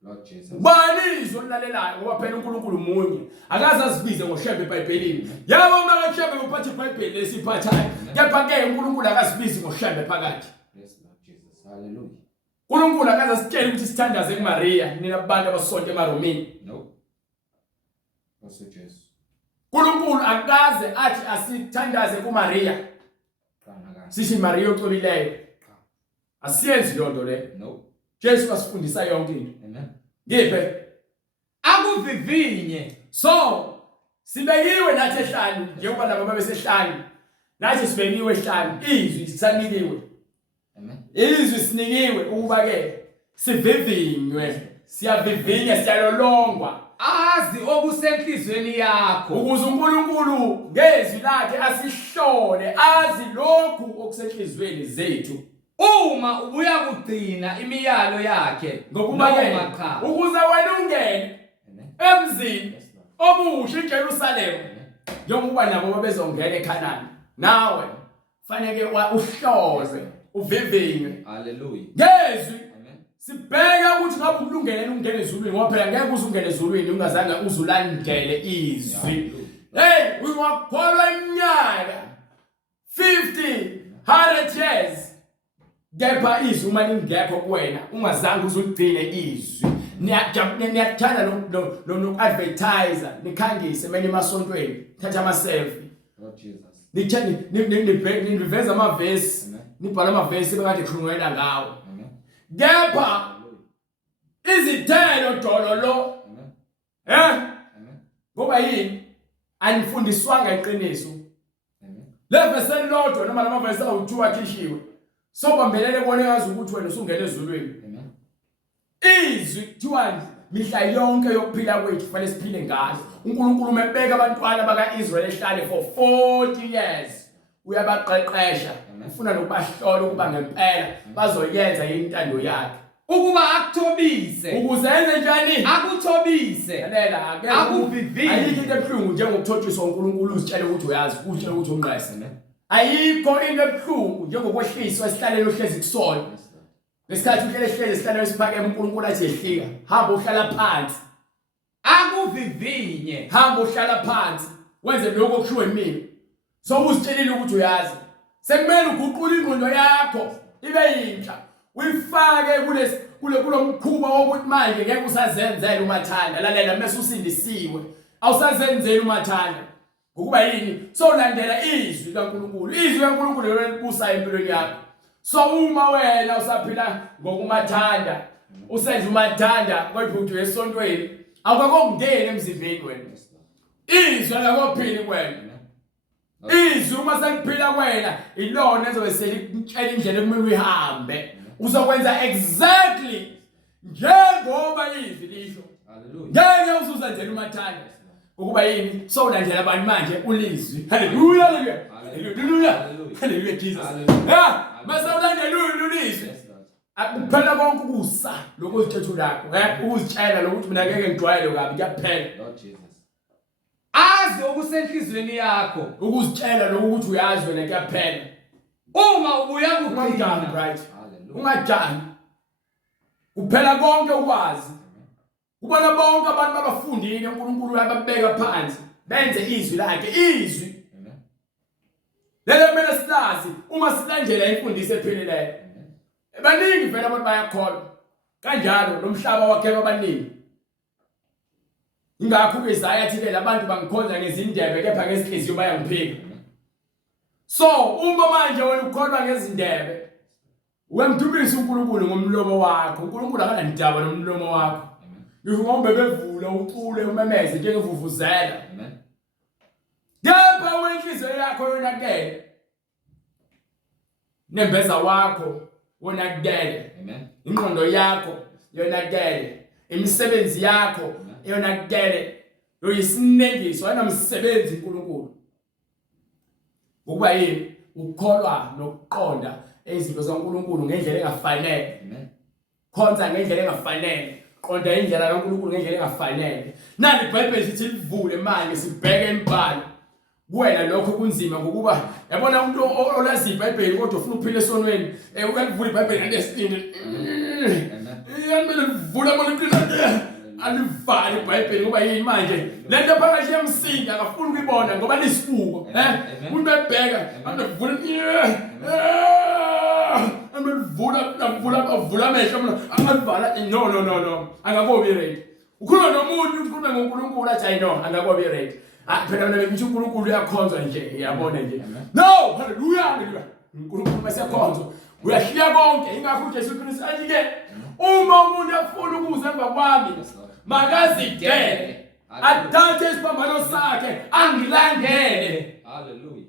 Lord Jesus. bani izwi olalelayo ngoba phela uNkulunkulu munye akaze asibize ngoShebe eBhayibhelini yabo uma Shebe uphatha iBhayibheli lesiphathayo kepha ke uNkulunkulu akasibizi ngoShebe phakathi Yes, Lord Jesus. Hallelujah. uNkulunkulu akaze asitshele ukuthi sithandaze kuMaria nina abantu abasonto emaromini No. Also Jesus. uNkulunkulu akaze athi asithandaze kuMaria sithi Maria oxolileyo asiyenzi lonto le No. Jesu kasifundisa yonke into Amen. ngiphe Akuvivinye. so sibekiwe nathi ehlanu njengoba labo babesehlanu nathi sibekiwe ehlanu izwi sisanikiwe Amen. izwi sinikiwe ukuba ke sivivinywe siyavivinya siyalolongwa Azi okusenhlizweni yakho. ukuze uNkulunkulu ngezwi lakhe asihlole azi lokhu okusenhlizweni zethu Uma ubuya kugcina imiyalo yakhe ngokuba ke noma cha. ukuze wena ungene Amen. emzini Yes, Lord. omusha eJerusalem Amen. njengoba nabo babezongena eKhanani nawe fanele uhlolwe uvivinywe Hallelujah. ngezwi Amen. sibheka ukuthi ngabe ukulungele ungene ezulwini ngoba phela ngeke uzungene ezulwini ungazange uzulandele izwi hey uyakholwa iminyaka 50 100 years kepha izwi uma lingekho kuwena ungazange uzugcine izwi niyathanda no-advertiser nikhangise manje emasontweni thatha ama-selfie Lord Jesus. niveza amavesi Amen. nibhala amavesi bekade khulumela ngawo Amen. kepha Hallelujah. izithelo dolo lo Amen. Amen. ngoba yini anifundiswanga iqiniso Amen. levesi elilodwa noma lamavesi awu2 akhishiwe sobambelele kubone yazi ukuthi wena usungena ezulwini Amen. izwi kuthiwa mihla yonke yokuphila kwethu fanele siphile ngazo uNkulunkulu umebeka abantwana bakaIsrael ehlale for 40 years uyabaqeqesha ufuna nokubahlola ukuba ngempela bazoyenza intando yakhe Ukuba akuthobise. ukuze enze njani Akuthobise. lalela ake Akuvivinye. ayikho into ebuhlungu njengokuthotshiswa uNkulunkulu uzitshele ukuthi uyazi utshele ukuthi unqese Amen. ayikho into ebuhlungu njengokwehliswa esihlaleni ohlezi kusona Yes, Lord. ngesikhathi uhlele esihlale esiphakeme uNkulunkulu athi ehlika hamba uhlala phansi Akuvivinye. hamba uhlala phansi wenze lokho okushiwo yimina so uzitshelile ukuthi uyazi sekumele uguqule ingqondo yakho ibe yintsha uyifake kulomkhuba wokuthi manje ngeke usazenzela umathanda lalela mase usindisiwe awusazenzeli umathanda Ngokuba yini? Solandela izwi likaNkulunkulu. Izwi likaNkulunkulu lelibusa empilweni yakho. So uma wena usaphila ngokumathanda, usenza umathanda kodwa uthi esontweni, awukakongeni emzimbeni wena. Izwi akakophili kuwena. Izwi uma seliphila kuwena, ilona ezobe selikutshela indlela ekumele uyihambe. Uzokwenza exactly njengoba izwi lisho. Ngeke uzuzenzela umathanda. Ukuba yini? So ulandela abantu manje ulizwi. Hallelujah, hallelujah. Hallelujah. Hallelujah Jesus. Yeah, bese ulandela ulizwi. Akuphela konke ukusa lokuzithethu lakho, ukuzitshela lokuthi mina ngeke ngijwayele kabi kuyaphela. Lord Jesus. Azi okusenhlizweni yakho, Ukuzitshela lokuthi uyazi wena kuyaphela. uma ubuya Ungajani, kuqina, right? Hallelujah. Ungajani. Kuphela konke ukwazi. Kubona bonke abantu abafundile uNkulunkulu uyababeka phansi benze izwi lakhe, izwi Amen. lelo kumele silazi uma silandela imfundiso epheleleyo. Baningi vele abantu bayakholwa kanjalo nomhlaba wakhe abaningi. Ingakho uIsaya athi labantu bangikhonza ngezindebe kepha ngezinhliziyo bayangiphika. So uma manje wena ukholwa ngezindebe uyamdumisa uNkulunkulu ngomlomo wakho. uNkulunkulu akanandaba nomlomo wakho. Ngisho ngombe bevula ucule umemeze njengevuvuzela. Amen. Kepha wenhliziyo yakho yonakele. Nembeza wakho wonakele. Amen. Ingqondo yakho yonakele. Imisebenzi yakho yonakele. Uyisinengiso ayinamsebenzi uNkulunkulu. Ngokuba yini? Ukukholwa nokuqonda izinto zikaNkulunkulu ngendlela engafanele. Amen. Khonza ngendlela engafanele. Qonda indlela kaNkulunkulu ngendlela engafanele. Nali iBhayibheli sithi livule manje sibheke imibhalo. Kuwena lokho kunzima ngokuba yabona umuntu olazi iBhayibheli kodwa ufuna ukuphila esonweni, ukalivula iBhayibheli ngalesindi. Yamele livula manje alivale iBhayibheli ngoba yini manje? Lento phakathi yemsinga akafuni ukuyibona ngoba lisibuko, umuntu ebheka, andivula avula amehlo mina angavala no angakobi ready. Ukhuluma nomuntu ukhuluma ngoNkulunkulu athi I know angakobi ready. Phela mina bengithi uNkulunkulu uyakhonzwa nje, uyabona nje. No, hallelujah, hallelujah. uNkulunkulu masekhonzwa uyahliya konke. Ingakho uJesu Kristu athi ke uma umuntu afuna ukuza emva kwami makazidele athathe isiphambano sakhe angilandele. Hallelujah.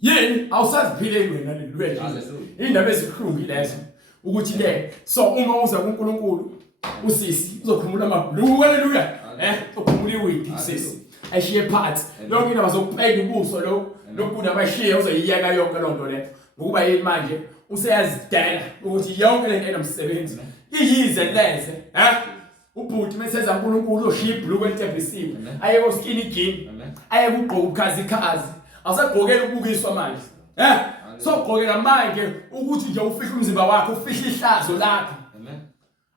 Yini awusaziphileli wena, hallelujah. Indaba ezikhulungu lezo ukuthi ke so uma uza kuNkulunkulu usisi uzokhumula amabhulu, hallelujah. Ukhumula iwidi sisi ayishiye phansi lonke indaba zokubheka ubuso lokuna abashiye uzoyiyeka yonke lonto le ngokuba yini manje useyazidela ukuthi yonke lento enomsebenzi iyize leze. Ubhuti meseza uNkulunkulu oshiya ibhluku elitebhisiwe ayeke uskini jean ayeke ugqoka ubukhazikhazi awusagqokela ukubukiswa manje. So ugqokela manje ukuthi nje ufihla umzimba wakho, ufihla ihlazo lakho.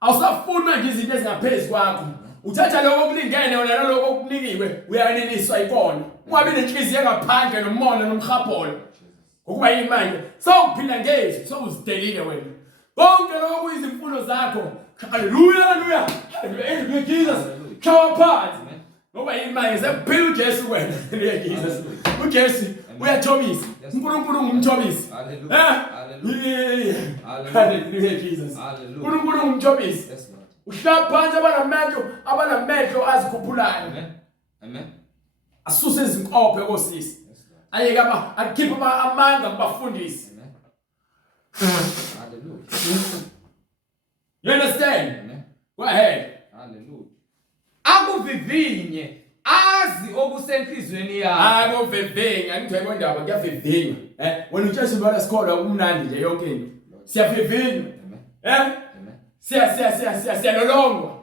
Awusafuni manje izinto ezingaphezulu kwakho. Uthatha lokho okulingene wena nalokho okunikiwe uyaniliswa ikona. Ungabi nenhliziyo engaphandle nomona nomhapolo. Ngokuba yini manje? Sawuphila ngezwi, sawuzidelile wena. Bonke lokho kuyizimfundo zakho. Hallelujah, hallelujah. Hallelujah Jesus. Show phansi. Ngoba yini manje sekuphila uJesu wena. Hallelujah Jesus. uJesu uyathobisa. uNkulunkulu ungumthobisi. Hallelujah. Hallelujah Jesus. uNkulunkulu ungumthobisi. Uhlala phansi abanamehlo azikhuphulayo. Amen. Asuse izinkophe kosisi. Ayeke akhipha amanga kubafundisi. Hallelujah. You understand? Amen. Go ahead. Hallelujah. akuvivinye azi okusenhlizweni yakho. Akuvivinye angitheke ndaba kuyavivinywa. Wena uJesu bala sikholwa kumnandi nje yonke into. Siyavivinywa. Amen. Siyalolongwa.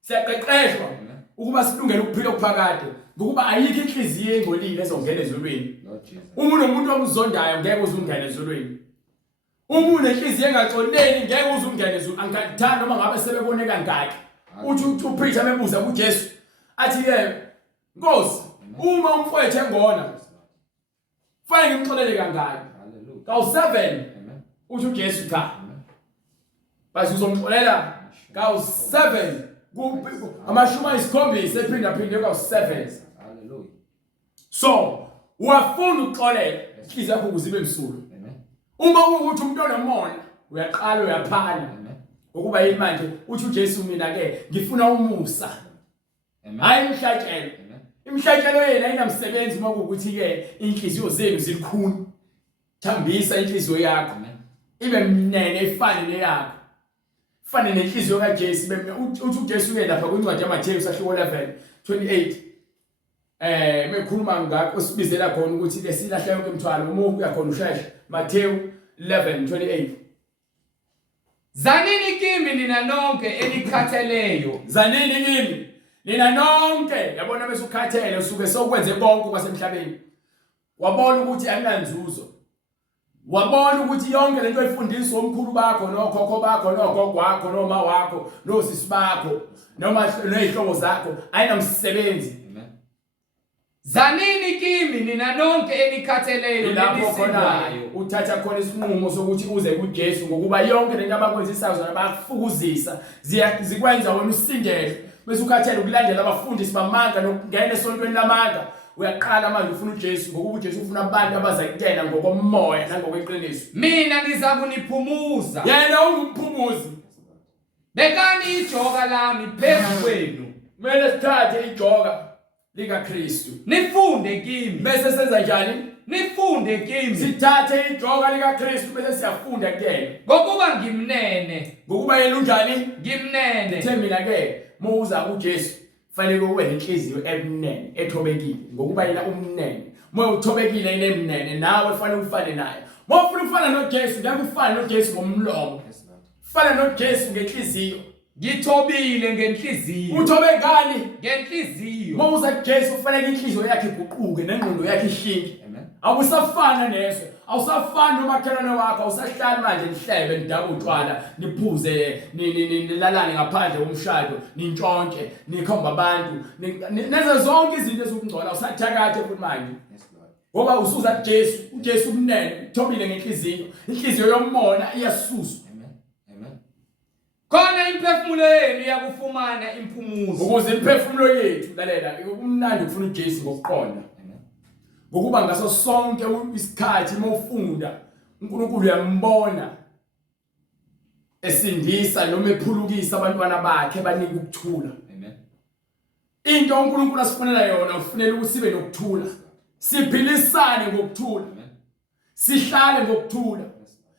Siyaqeqeshwa ukuba silungele ukuphila okuphakade ngokuba ayikho inhliziyo engcolile ezongena ezulwini. Uma unomuntu omzondayo ngeke uzungene ezulwini. Uma unenhliziyo engacoleli ngeke uzungene ezulwini. Angikathanda noma ngabe sebeboneka ngakhe. Uthi uPeter mebuza kuJesu athi ke Nkosi uma umfowethu engona fanele ngimxolele kangaki? Kawu7 uthi uJesu cha. Base uzomxolela kawu7 amashumi ayisikhombisa ephinda phinde kawu7. Hallelujah. So uyafuna ukuxolela inhliziyo yakho ukuze ibe msulwa. Amen. Uma kuwukuthi umuntu onomona uyaqala uyaphala. Amen. Ukuba yini manje uthi uJesu mina ke ngifuna umusa. Amen. Hayi imhlatshelo. Amen. Imhlatshelo yena ayinamsebenzi uma kuwukuthi ke inhliziyo zenu zilikhuni. Thambisa inhliziyo yakho. Amen. Ibe mnene efane neyakho. Fane nenhliziyo kaJesu uthi uJesu ke lapha kwincwadi yaMatheyu sahluko 11:28 mekhuluma ngakho sibizela khona ukuthi lesilahle yonke imithwalo uma uyakhona usheshe Matheyu 11:28 Zanini kimi nina nonke elikhatheleyo. Zanini kimi nina nonke yabona bese ukhathele usuke sokwenze konke kwasemhlabeni. Wabona ukuthi akunanzuzo. Wabona ukuthi yonke lento oyifundiswa omkhulu bakho nokhokho bakho nogogo wakho noma wakho nosisi bakho noma nezihlobo zakho ayinamsebenzi. Amen. Zanini kimi nina nonke elikhatheleyo Lapho khona nelisindwayo. uthatha khona isinqumo sokuthi uze kuJesu ngokuba yonke lento abakwenzisayo zona bayakufukuzisa zikwenza wena usindele bese ukhathele ukulandela abafundisi bamanga nokungena esontweni lamanga. Uyaqala manje ufuna uJesu ngokuba uJesu ufuna abantu abazakutshela ngokomoya nangokweqiniso. Mina ngiza kuniphumuza. Yena ungumphumuzi. Bekani ijoka lami phezu kwenu. Kumele sithathe ijoka likaKristu. Nifunde kimi. Bese senza njani? Nifunde kimi. Sithathe ijoka likaKristu bese siyafunda kuyena. Ngokuba ngimnene. Ngokuba yena unjani? Ngimnene. Themina ke muza kuJesu fanele ube nenhliziyo emnene ethobekile ngokuba yena umnene. Uma uthobekile yena emnene nawe fanele ufane naye. Uma ufuna ukufana noJesu ngeke ufane noJesu ngomlomo. Fana noJesu ngenhliziyo. Ngithobile ngenhliziyo. Uthobe ngani? Ngenhliziyo. Uma uza kuJesu kufanele inhliziyo yakhe iguquke nengqondo yakhe ishintshe. Amen. Awusafana neso. Awusafani nomakhelwane wakho awusahlali manje nihlebe nidaka utshwala niphuze nilalane ngaphandle komshado nintshontshe nikhomba abantu nenze zonke izinto ezokungcola usathakathe futhi manje. Yes, Lord. Ngoba usuza kuJesu uJesu umnene uthobile ngenhliziyo inhliziyo yomona iyasuswa. Amen. Amen. Khona imphefumulo yenu iyakufumana imphumuzo. Ukuze imphefumulo yethu lalela umnandi ukufuna uJesu ngokuqonda. Ngokuba ngaso sonke isikhathi uma ufunda uNkulunkulu uyambona esindisa noma ephulukisa abantwana bakhe banika ukuthula. Amen. Into uNkulunkulu asifunela yona ufunela ukuthi sibe nokuthula. Siphilisane ngokuthula. Amen. Sihlale ngokuthula.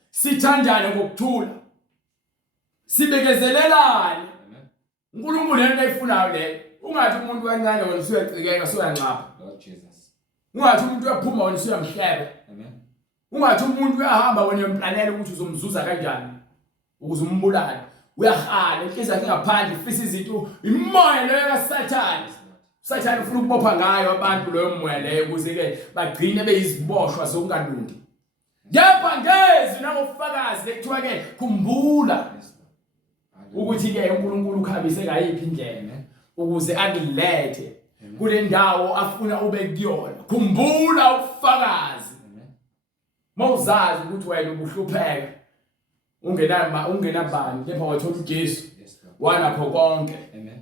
Sithandane ngokuthula. Sibekezelelane. Amen. uNkulunkulu yena ayifunayo le. Ungathi umuntu kancane wena usuyacikeka soyancapha. Lord Jesus. Ungathi umuntu uyaphuma wena usuyamhleba. Amen. Ungathi umuntu uyahamba wena uyemplanela ukuthi uzomzuza kanjani ukuze umbulale. Uyahala inhliziyo yakhe ngaphandle ifisa izinto imoya leyo kaSathane. Sathane ufuna ukubopha ngayo abantu leyo moya leyo ukuze ke bagcine beyiziboshwa zokungalungi. Kepha ngezi nangofakazi ekuthiwa ke khumbula ukuthi ke uNkulunkulu ukhambise ngayiphi indlela ukuze akulethe kule ndawo afuna ube kuyona. Khumbula ubufakazi. Mawuzazi ukuthi wena ubuhlupheka ungenabani kepha wathola uJesu wanakho konke. Amen.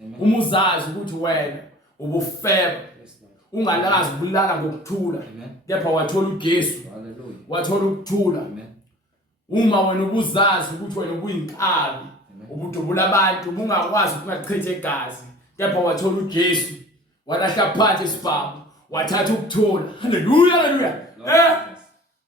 Amen. Uma uzazi ukuthi wena ubufeba ungalazi ubulala ngokuthula kepha wathola uJesu Hallelujah. wathola ukuthula. Amen. Uma wena ubuzazi ukuthi wena ubuyinkabi ubudubula abantu ungakwazi ukungachithe igazi kepha wathola uJesu walahla phansi isibhamu wathatha ukuthula. Hallelujah, hallelujah.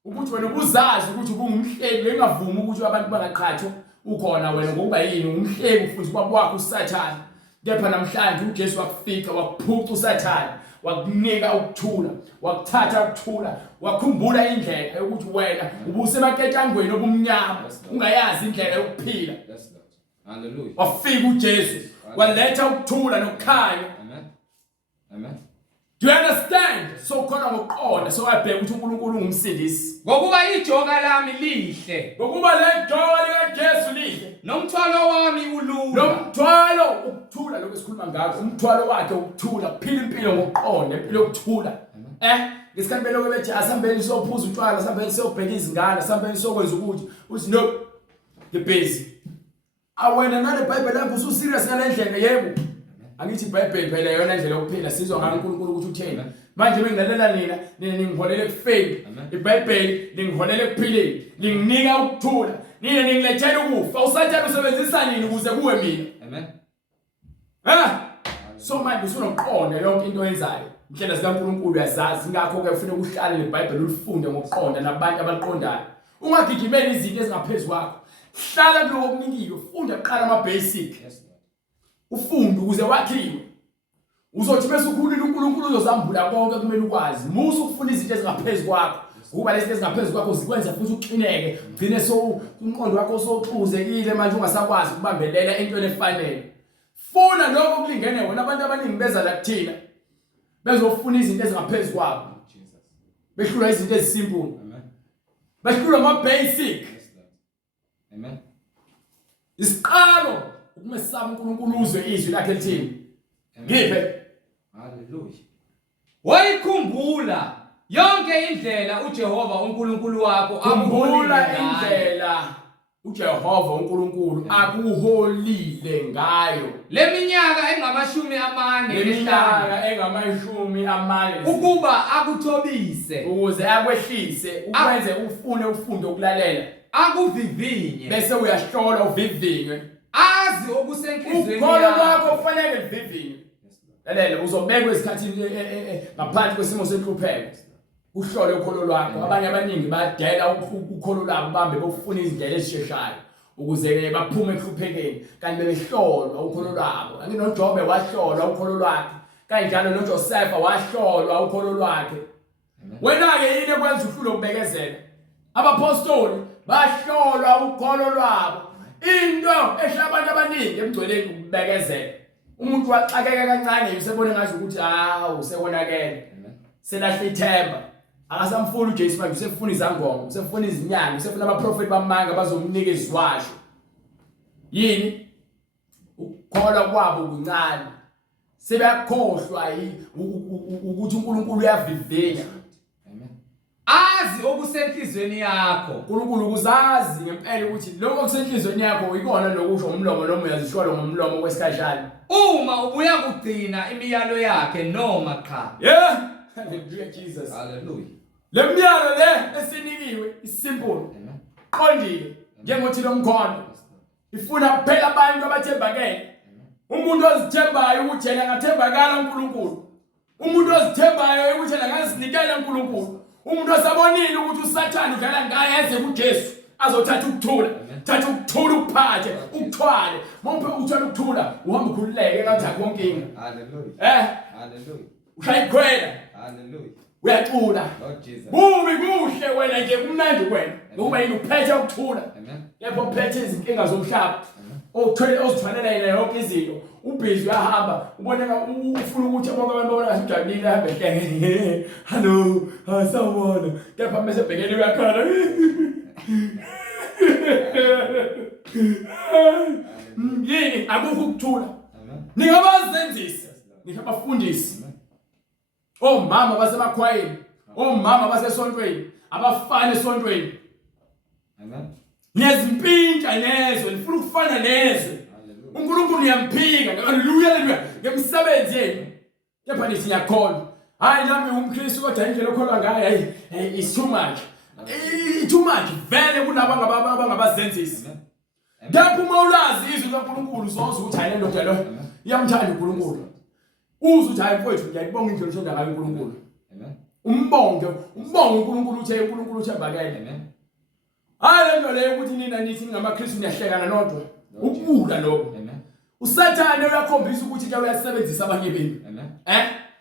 Ukuthi wena ubuzazi ukuthi ubungumhlebi engavumi ukuthi abantu bangaqhathwa ukhona wena ngokuba yini umhlebi futhi ubaba wakho uSathane. Kepha namhlanje uJesu wakufika wakuphuca uSathane wakunika ukuthula wakuthatha ukuthula wakhumbula indlela yokuthi wena ubusemaketshangweni obumnyama ungayazi indlela yokuphila. Yes, Lord. Hallelujah. Wafika uJesu waletha ukuthula nokukhanya. Amen. Amen. Do you understand? So khona ngokuqonda so wabheka ukuthi uNkulunkulu ungumsindisi. Ngokuba ijoka lami lihle. Ngokuba le joka likaJesu lihle. Nomthwalo wami ulula. Nomthwalo ukuthula lokho esikhuluma ngakho. Umthwalo wakhe ukuthula, kuphila impilo ngokuqonda, impilo yokuthula. Ngesikhathi beloko bethi asambeni sophuza utshwala, asambeni siyobheka izingane, asambeni sokwenza ukuthi uthi no, ngibusy. Awena nale Bible lapho usu serious ngale ndlela yebo. Angithi iBhayibheli phela yona indlela yokuphila sizwa ngayo uNkulunkulu ukuthi utheni. Manje bengilalela nina ningiholele ekufeni. iBhayibheli lingiholele ekuphileni. Linginika ukuthula. Nina ningilethela ukufa. Usathana usebenzisa nini ukuze kuwe mina? Amen. So manje usunoqonda yonke into oyenzayo. Indlela zikaNkulunkulu uyazazi ngakho ke kufanele uhlale neBhayibheli ulifunde ngokuqonda nabantu abaqondayo. Ungagijimeli izinto ezingaphezulu kwakho. Hlala kuloko okuningiwe, funda kuqala ama-basic. Ufunde ukuze wakhiwe. Uzothi bese ukhulula uNkulunkulu uzozambula konke kumele ukwazi. Musa ukufuna izinto ezingaphezulu kwakho. Ukuba lezi zinto ezingaphezulu kwakho zikwenza futhi uqineke. Ugcine umqondo wakho soxuzekile manje ungasakwazi ukubambelela entweni efanele. Funa lokho kulingene wona abantu abaningi beza la kuthina. Bezofuna izinto ezingaphezulu kwabo. Behlula izinto ezisimple. Amen. Behlula ama-basic. Amen. Isiqalo ukumesaba uNkulunkulu uzwe izwi lakhe lithini. Ngiphe. Hallelujah. Wayikhumbula yonke indlela uJehova uNkulunkulu wakho Khumbula indlela uJehova uNkulunkulu akuholile ngayo. Leminyaka engamashumi amane Leminyaka engamashumi amane ukuba akuthobise ukuze akwehlise ukwenze ufune ufunde ukulalela. Akuvivinye Bese uyahlola uvivinywe. azi okusenhlizweni Ukholo yakho. lwakho kufanele livivinywe. Lalela uzobekwa esikhathini ngaphansi kwesimo senhlupheko. Uhlole ukholo lwakho. Abanye abaningi bayadela ukholo lwabo bambe bofuna izindlela ezisheshayo ukuze baphume enhluphekeni kanti bebehlolwa ukholo lwabo. AnginoJobe wahlolwa ukholo lwakhe. Kanjalo noJosepha wahlolwa ukholo lwakhe. Wena ke yini ekwenza uhlule ukubekezela? Abapostoli bahlolwa ukholo lwabo. Into eshabantu abaningi emgcweleni ukubekezela. Umuntu waxakeka kancane usebone ngazi ukuthi usewonakele. Selahla ithemba. Akasamfuni uJesu manje usefuna izangoma, usefuna izinyanga, usefuna abaprofeti bamanga bazomnika iziwasho. Yini? Ukukholwa kwabo kuncane. Sebeyakhohlwa ukuthi uNkulunkulu uyavivinya. Azi okusenhlizweni yakho. uNkulunkulu kuzazi ngempela ukuthi lokho okusenhlizweni yakho ikona lokusho ngomlomo noma uyazisholo ngomlomo kwesikhashana. Uma ubuya kugcina imiyalo yakhe noma cha. Yeah. Hallelujah Jesus. Hallelujah. Lemiyalo le esinikiwe isimple. Qondile njengothi lomkhondo. Ifuna kuphela abantu abathembakele. Umuntu ozithembayo ukuthi yena ngathembakala uNkulunkulu. Umuntu ozithembayo ukuthi yena ngazinikela uNkulunkulu. Umuntu osabonile ukuthi uSathane udlala ngaye eze kuJesu azothatha ukuthula. Thatha ukuthula ukuphathe, ukuthwale. Mompe uthola ukuthula, uhamba ukhululeke engathi akonkinga. Hallelujah. Hallelujah. Ushayikhwela. Hallelujah. Uyacula. Lord Jesus. Kubi kuhle wena nje kumnandi wena. Ngoba yini uphethe ukuthula. Amen. Yebo uphethe izinkinga zomhlaba. Ozithwalela yena yonke izinto. Ubhizi uyahamba. Uboneka ufuna ukuthi bonke abantu babona ngathi ujabulile hamba ehlenge. Hello, sawubona. Kepha mase bhekele uyakhala. Yini akukho ukuthula. Ningabazenzisa. Ngiyabafundisa. Omama basemakhwayeni, omama basesontweni, abafana esontweni. Amen. Niyazimpintsha lezo, nifuna ukufana lezo. uNkulunkulu uyamphika. Hallelujah. Ngemsebenzi yenu. Kepha nithi ngiyakholwa. Hayi nami umKristu kodwa indlela okholwa ngayo is too much. Too much vele kunaba abangabazenzisi. Ndaphuma ulazi izwi laNkulunkulu zonke ukuthi hayi ndoda lo iyamthanda uNkulunkulu. Uze uthi hayi mfowethu ngiyayibonga indlela oshonda ngayo uNkulunkulu. Amen. Umbonge uNkulunkulu uNkulunkulu uthembakele. Amen. Hayi lento leyo ukuthi nina nithi ngamaKristu niyahlekana nodwa. Ukubula lokho. Amen. uSathane uyakhombisa ukuthi ke uyasebenzisa abanye benu. Amen.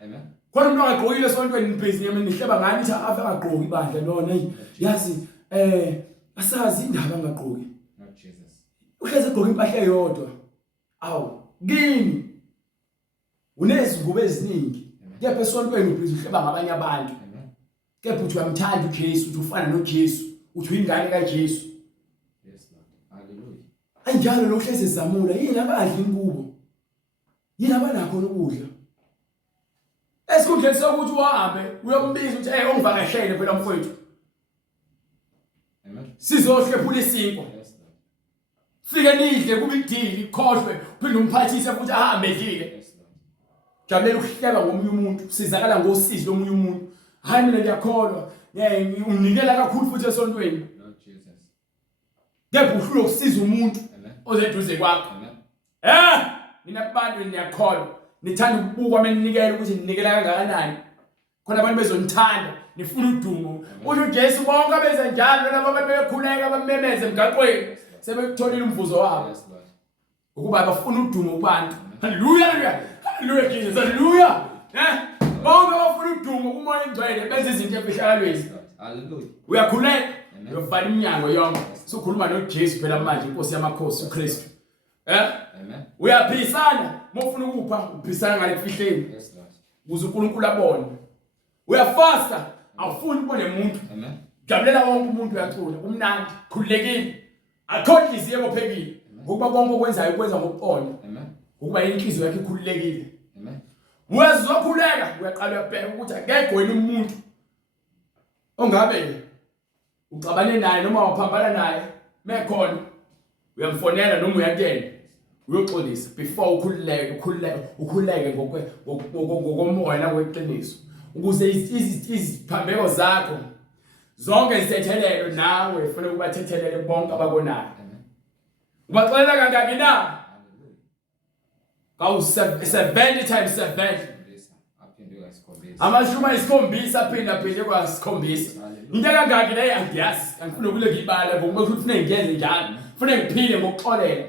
Amen. Khona umuntu angagqokile esontweni nibhizi nyama nihleba ngani ithi afa angagqoki ibandla lona yazi asazi indaba angagqoki. Lord Jesus. Uhleze egqoka impahla eyodwa. Awu kini unezingubo eziningi. Kepha esontweni ubhizi uhleba ngabanye abantu. Amen. Kepha uthi uyamthanda uJesu, uthi ufana noJesu, uthi uyingane kaJesu. Yes, Lord. Hallelujah. Anjalo lo hleze zamula yini abadla inkubo. Yini abanakho ukudla. Esikhundleni sokuthi uhambe uyombiza uthi ongivakashele phela mfowethu. Amen. Sizohlephula isinkwa. Yes, Lord. Fike nidle kube idili ikhohlwe phinde umphathise futhi ahambe edlile. Yes, Lord. jabulela ukuhleba ngomunye umuntu sizakala ngosizi lomunye umuntu hayi mina ngiyakholwa unikela kakhulu futhi esontweni Lord Jesus. kepha uhlule ukusiza umuntu Amen. oseduze kwakho Amen. mina abantu niyakholwa nithanda ukubukwa meninikela ukuthi ninikela kangakanani khona abantu bezonithanda nifuna udumo usho uJesu bonke abenza njalo laba abantu bekhuleka bamemeze emgaqweni sebekutholile umvuzo wabo Yes, Lord. ukuba bafuna udumo kubantu haleluya haleluya Jesus haleluya bonke bafuna udumo kumoya engcwele benza izinto efihlakalweni Yes, Lord. Hallelujah. uyakhuleka Amen. uyovala iminyango yonke sokhuluma noJesu phela manje inkosi yamakhosi uKristu Amen. uyaphisana mofuna ukupha uphisana ngale fihleni Yes, Lord. ukuze uNkulunkulu abone uyafasta awufuni ubone umuntu Amen. jabulela wonke umuntu uyacula kumnandi khulekile akho inhliziyo ebophekile ngokuba konke okwenzayo ukwenza ngokuqonda Amen. ukuba inhliziyo yakhe ikhululekile Amen. uyazokhuleka uyaqala uyabheka ukuthi akekho wena umuntu ongabe uxabane naye noma waphambana naye mekhona uyamfonela noma uyakena uyoxolisa before ukhululeke ngokomoya nakweqiniso ukuze iziphambeko zakho zonke zithethelelwe nawe kufanele ubathethelele bonke abakonayo ubaxolela kangaki na Hallelujah. kawu 70 times 7 Aphinduka isikhombisa. amashumi ayisikhombisa aphinda kwasikhombisa into kangaki leyo angiyazi angifuna ukuleka ibala ngoba ukuthi kufanele ngiyenze njalo kufanele ngiphile ngokuxolela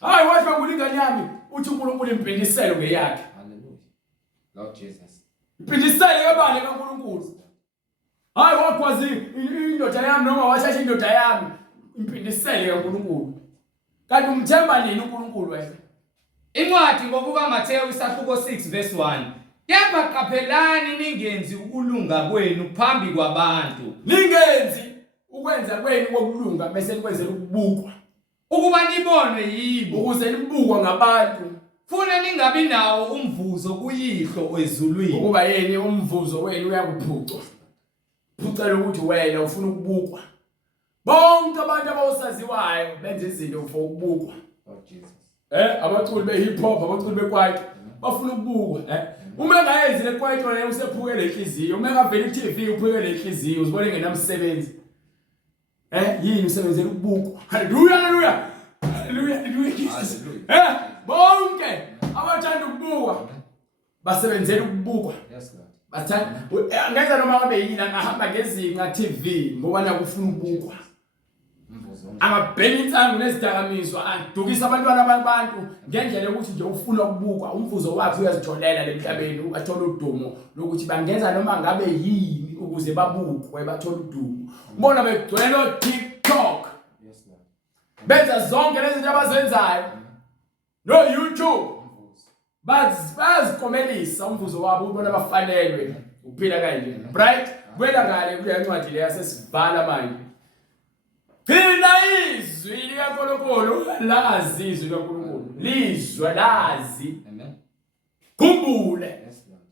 hayi washo ngulingani yami uthi uNkulunkulu impindiselo ngeyakhe Hallelujah. Lord Jesus. impindiselo yebani kaNkulunkulu hayi wakwazi indoda yami noma washasha indoda yami impindiselo kaNkulunkulu kanti umthemba nini uNkulunkulu wena Incwadi ngokuka Mateyu isahluko 6 verse 1. Kepha qaphelani ningenzi ukulunga kwenu phambi kwabantu. ningenzi ukwenza kwenu kokulunga bese nikwenzela ukubukwa Ukuba nibonwe yibo. ukuze nibukwa ngabantu Funa ningabi nawo umvuzo kuyihlo ezulwini. ukuba yeni umvuzo wenu uyakuphucwa phucela ukuthi wena ufuna ukubukwa bonke abantu abawusaziwayo benza izinto for ukubukwa Lord Jesus. abaculi behip hop abaculi bekwaito bafuna ukubukwa uma engayenzi le kwaito yena usephuke lenhliziyo uma engavela iTV uphuke lenhliziyo uzibone ngenamsebenzi yini usebenzela ukubukwa haleluya haleluya haleluya haleluya bonke abathanda ukubukwa basebenzela ukubukwa Yes, Lord. bathanda ngenza noma ngabe yini angahamba ngezinga TV ngoba nakufuna ukubukwa Umvuzo. angabhena insangu nezidakamizwa adukisa abantwana babantu ngendlela ukuthi nje ufuna ukubukwa umvuzo wakhe uyazitholela lemhlabeni athola udumo lokuthi bangenza noma ngabe yini ukuze babukwe bathola udumo ubona begcwele TikTok Yes, Lord. benza zonke lezi zinto abazenzayo no YouTube Umvuzo. bazikomelisa umvuzo wabo ubona bafanelwe uphila kanje bright kwela ngale kule ncwadi le yasesivala manje phila izwi likaNkulunkulu lazi izwi likaNkulunkulu lizwa lazi Amen. khumbule Yes, Lord.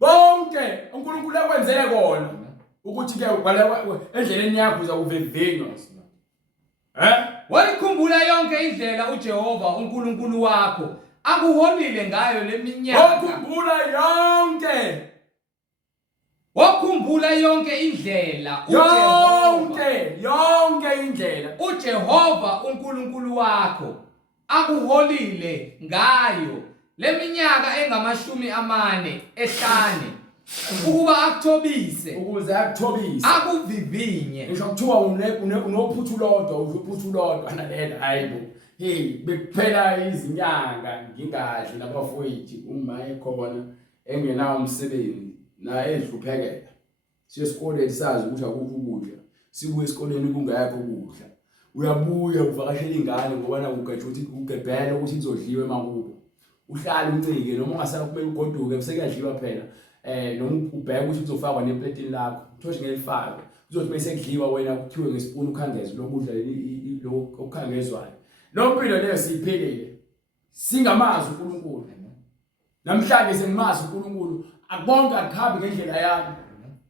bonke uNkulunkulu ekwenzele kona Amen. ukuthi ke endleleni yakho uzakuvivinywa Yes, Lord. Walikhumbula yonke indlela uJehova uNkulunkulu wakho akuholile ngayo leminyaka. okhumbula yonke Wakhumbula yonke indlela yonke indlela uJehova uNkulunkulu wakho akuholile ngayo leminyaka engamashumi 45 ukuba akuthobise ukuze akuthobise akuvivinye. ngisho kuthiwa unophuthu lodwa uzophuthu lodwa nalela hayibo bekuphela izinyanga ngingadli labafowethu uma ekhona engenawo umsebenzi na ehluphekela siyesikoleni sazi ukuthi akukho ukudla sibuye esikoleni kungekho ukudla uyabuya uvakashela ingane ngoba na ugathi ukuthi ugebhela ukuthi izodliwa emakubo uhlala uncike noma ungasala kumele ugoduke kusekuyadliwa phela noma ubheka ukuthi kuzofakwa nepletini lakho uthoshi ngelifakwe uzothi bese kudliwa wena kuthiwe ngesipuni ukhangeze lokudla lo okukhangezwayo lo mpilo leyo siyiphilile singamazi uNkulunkulu namhlanje sengimazi uNkulunkulu akubonke akukhambi ngendlela yami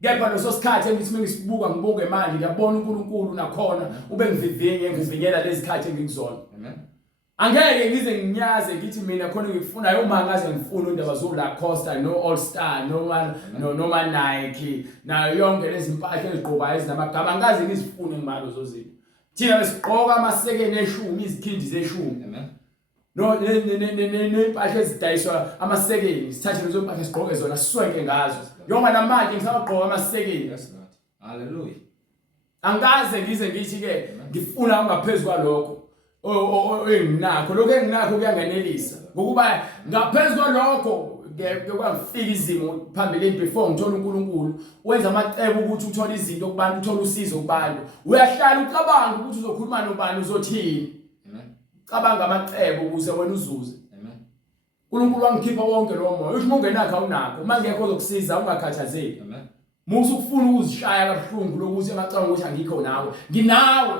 kepha leso sikhathi engithi mengisibuka ngibuke manje ngiyabona uNkulunkulu nakhona ube ngivivinye ngivinyela lezi khathi engikuzona Amen. Angeke ngize nginyaze ngithi mina khona ngikufunayo uma ngaze ngifuna indaba zo Lacoste no All Star noma Nike nayo yonke lezi impahla ezigqokayo ezinamagama angaze ngizifune ngimalo zozinto. Thina besigqoka amasekeni eshumi izikhindi zeshumi. Amen. No nempahla ezidayiswa amasekeni sithathe lezo mpahla sigqoke zona siswenke ngazo. Yonke namanje ngisagqoka amasekeni. Yes, Lord. Hallelujah. Angaze ngize ngithi ke ngifuna ungaphezulu kwalokho. Enginakho lokho enginakho kuyanganelisa ngokuba ngaphezulu kwalokho kwafika izimo phambili before ngithola uNkulunkulu wenza amacebo ukuthi uthole izinto kubantu uthola usizo kubantu uyahlala ucabanga ukuthi uzokhuluma nobani uzothini. Amen. Cabanga amacebo ukuze wena uzuze. Amen. uNkulunkulu wangikhipha wonke lo moya uthi ungenakho awunakho mangekho uzokisiza ungakhathazeki. Amen. Musu ufuna ukuzishaya kabuhlungu lokuthi amacala ukuthi angikho nawe nginawe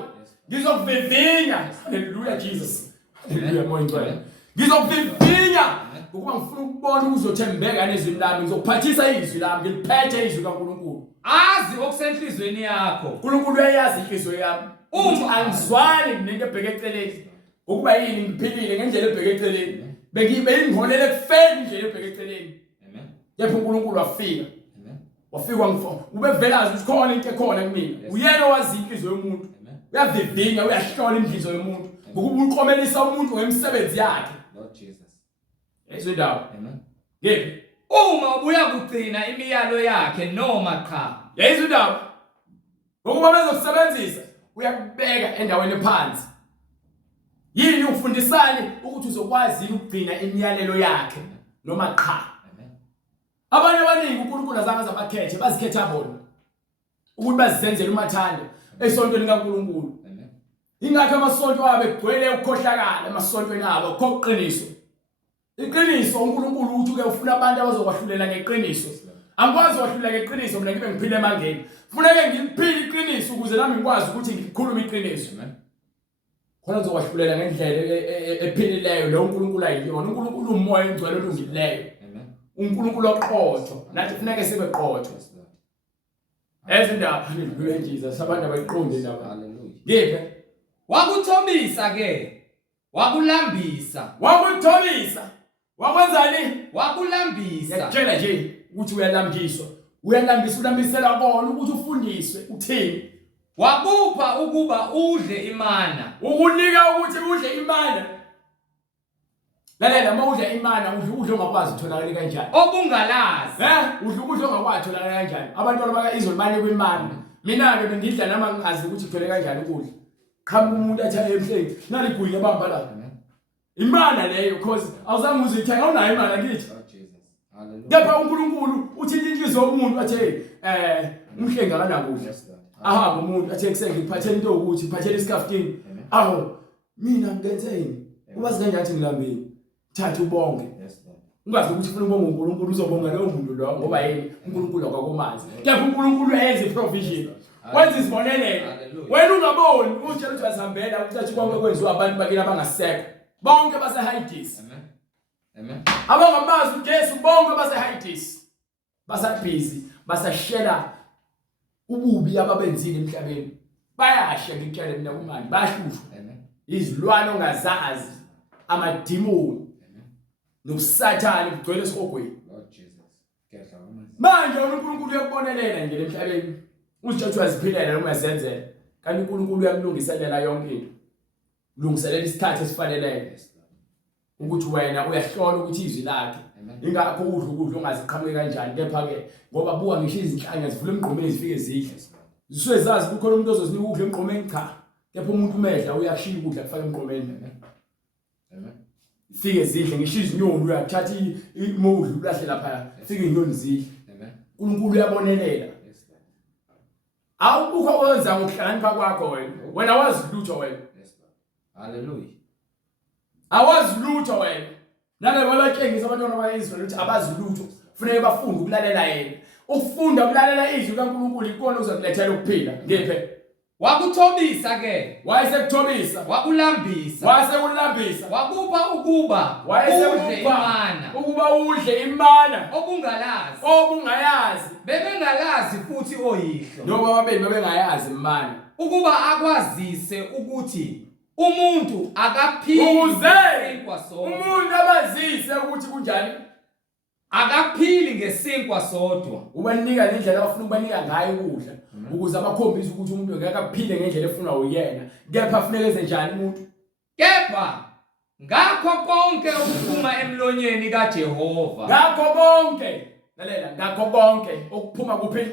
ngizokuvivinya. Hallelujah Jesus. Hallelujah moya ngcwele. Ngizokuvivinya ukuba ngifuna ukubona ukuzothembeka nezwi lami ngizokuphathisa izwi lami ngiliphethe izwi kaNkulunkulu. Azi okusenhlizweni yakho. uNkulunkulu uyayazi inhliziyo yami. Uma angizwani nento ebheke eceleni ukuba yini ngiphilile ngendlela ebheke eceleni bengibe ngihonele kufeni indlela ebheke eceleni. Amen. Yepha uNkulunkulu wafika. Amen. Wafika ngifo ubevelazi ukuthi khona into ekhona kumina. Uyena owazi inhliziyo yomuntu. Uyavivinya uyahlola inhliziyo yomuntu ngokuba uqomelisa umuntu ngemisebenzi yakhe. Lord Jesus. Ezwe ndawo. Amen. Ngephi? Uma ubuya kugcina imiyalo yakhe noma cha. Yezwe ndawo. Ngokuba bezokusebenzisa uyakubeka endaweni phansi. Yini ufundisani ukuthi uzokwazi ukugcina imiyalelo yakhe noma cha. Amen. Abanye abaningi uNkulunkulu azange zabakhethe bazikhetha bona ukuthi bazenzele umathanda esontweni kaNkulunkulu. Amen. Ingakho amasonto abo egcwele ukukhohlakala emasontweni abo koqiniso. Iqiniso uNkulunkulu uthi ke ufuna abantu abazokwahlulela ngeqiniso. Angikwazi ukwahlulela ngeqiniso mina ngibe ngiphile emangeni. Kufuneka ngiphile iqiniso ukuze nami ngikwazi ukuthi ngikhulume iqiniso. Amen. Khona ngizokwahlulela ngendlela ephilileyo lo uNkulunkulu ayiyona. uNkulunkulu umoya engcwele olungileyo. Amen. uNkulunkulu oqotho. Nathi kufuneka sibe qotho. Yes, Lord. Ezindaba hallelujah Jesus abantu abayiqonde indaba. Hallelujah. Ngiphe? Wakuthobisa ke. Wakulambisa. Wakuthobisa. Wakwenzani? Wakulambisa. Ngiyakutshela nje ukuthi uyalambiswa. Uyalambisa ulambisela kona ukuthi ufundiswe uthini. Wakupha ukuba udle imana. Ukunika ukuthi udle imana. Lalela mawudla imana udle ongakwazi utholakala kanjani. Obungalazi. Udle ukudla ongakwazi utholakala kanjani. Abantwana baka Israel bane kwimana. Mina ke bengidla nama ngazi ukuthi kuthole kanjani ukudla. Qhamuka umuntu athi emhleni naligwinya bamba la. Amen. Imana leyo because awuzange uzithenga unayo imana kithi. Lord Jesus. Hallelujah. Kepha uNkulunkulu uthi inhliziyo yomuntu athi umhlenga kanakudla. Yes, Lord. Ahamba umuntu athi kusengiphathele into ukuthi ngiphathele isikafutini. Awu mina ngenzeni? Ubazi kanjani ngilambeni? Thatha ubonge. Yes, Lord. Ungazi ukuthi ufuna ubonga uNkulunkulu uzobonga leyo muntu lo ngoba yini uNkulunkulu akakomazi. Kepha uNkulunkulu uyenza iprovision. Wenza isibonelelo. Wena ungaboni utshela ukuthi wasihambela ukuthi konke kwenziwa abantu bakini abangasekho. Bonke base Hades. Amen. Amen. Abangamazi uJesu bonke base Hades. Basabhizi, basashela ububi ababenzile emhlabeni. Bayasha ngitshela mina kumanje, bayahlushwa. Amen. Izilwane ongazazi, amadimoni. Amen. Nokusathana kugcwele esihogweni. Lord Jesus. Khetha uma. Manje uNkulunkulu uyakubonelela nje emhlabeni. Uzithatha uyaziphilela noma uyazenzela. Kanti uNkulunkulu uyamlungiselela yonke into. Lungiselela isikhathi esifaneleyo. Ukuthi wena uyahlola ukuthi izwi lakhe. Ingakho udla ukudla ongaziqhamuke kanjani kepha ke ngoba buka ngisho izinhlanya zivula emgqomeni zifike zidle. Zisuke zazi kukhona umuntu ozozinika ukudla emgqomeni cha. Kepha umuntu umedla uyashiya ukudla kufaka emgqomeni. Amen. Fike zidle ngisho izinyoni uyathatha imodlu ulahle lapha fike inyoni zidle. Amen. uNkulunkulu uyabonelela. Yes, Lord. Awukho owenza ngokuhlakanipha kwakho wena. Wena wazi lutho wena. Yes, Lord. Hallelujah. Awazi lutho wena. Nalabo abatshengisa abantwana bakaIsrael ukuthi abazi lutho. Kufanele bafunde ukulalela yena. Ukufunda ukulalela izwi kaNkulunkulu ikona uzokulethela ukuphila. Ngiphe? Wakuthobisa ke. Wayesekuthobisa. Wakulambisa. Wasekulambisa. Wakupha ukuba udle Wayesekupa imana. ukuba udle imana Obungalazi. obungayazi. Bebengalazi futhi oyihlo. Noma ababeni babengayazi imana. Ukuba akwazise ukuthi umuntu akaphili ukuze ngesinkwa sodwa. umuntu abazise ukuthi kunjani Akaphili ngesinkwa sodwa. ubanika ngendlela abafuna ukubanika ngayo ukudla ukuze abakhombise ukuthi umuntu ngeke aphile ngendlela efuna uyena kepha afuneka enze njani umuntu Kepha ngakho konke okuphuma emlonyeni kaJehova, lalela ngakho konke okuphuma kuphi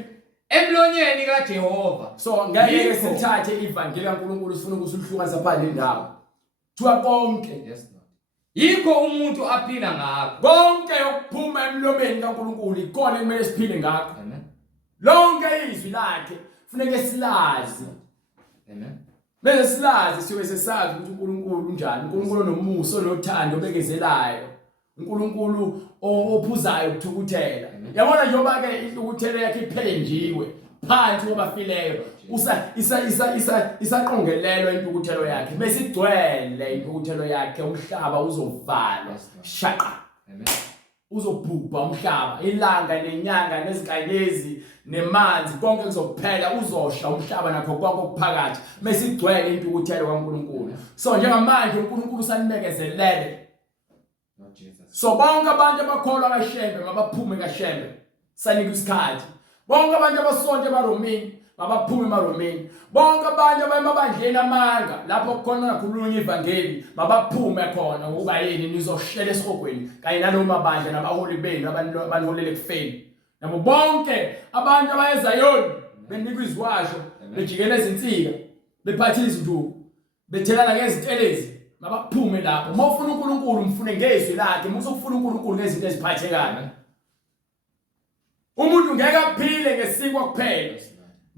emlonyeni kaJehova, so ngeke Yikho. sithathe ivangeli kaNkulunkulu sifuna ukusihlukanisa phandle indawo thiwa konke Yes, Lord. yikho umuntu aphila ngakho. konke okuphuma emlomeni kaNkulunkulu ikona kumele siphile ngakho Amen. lonke izwi lakhe kufanele silazi Amen. bese silazi sibe sesazi ukuthi uNkulunkulu unjani uNkulunkulu nomuso nothando obekezelayo uNkulunkulu ophuzayo ukuthukuthela yabona njengoba ke intukuthelo yakhe iphenjiwe phansi obafileyo isaqongelelwa intukuthelo yakhe bese igcwele intukuthelo yakhe umhlaba uzovalwa shaqa Amen. uzobhubha umhlaba ilanga nenyanga nezinkanyezi nemanzi konke kuzokuphela uzosha umhlaba nakho konke okuphakathi bese igcwele intukuthelo kaNkulunkulu so njengamanje uNkulunkulu usanibekezelele Lord Jesus. so bonke abantu abakholwa kaShembe mabaphume kaShembe sanika isikhathi bonke abantu abasonto ebaRomini mabaphume eMaromini bonke abantu abayemabandleni amanga lapho kukhona ukukhulunywa ivangeli mabaphume khona ngoba yini nizoshela esihogweni kanye naloma bandla nabaholi benu abantu abanholele kufeni nabo bonke abantu abayezayoni benikwa izwasho bejikela ezinsika bephathisa izinduku bethelana ngezitelezi mabaphume lapho mawufuna uNkulunkulu mfune ngezwi lakhe musufuna uNkulunkulu ngezinto eziphathekayo umuntu ngeke aphile ngesinkwa kuphela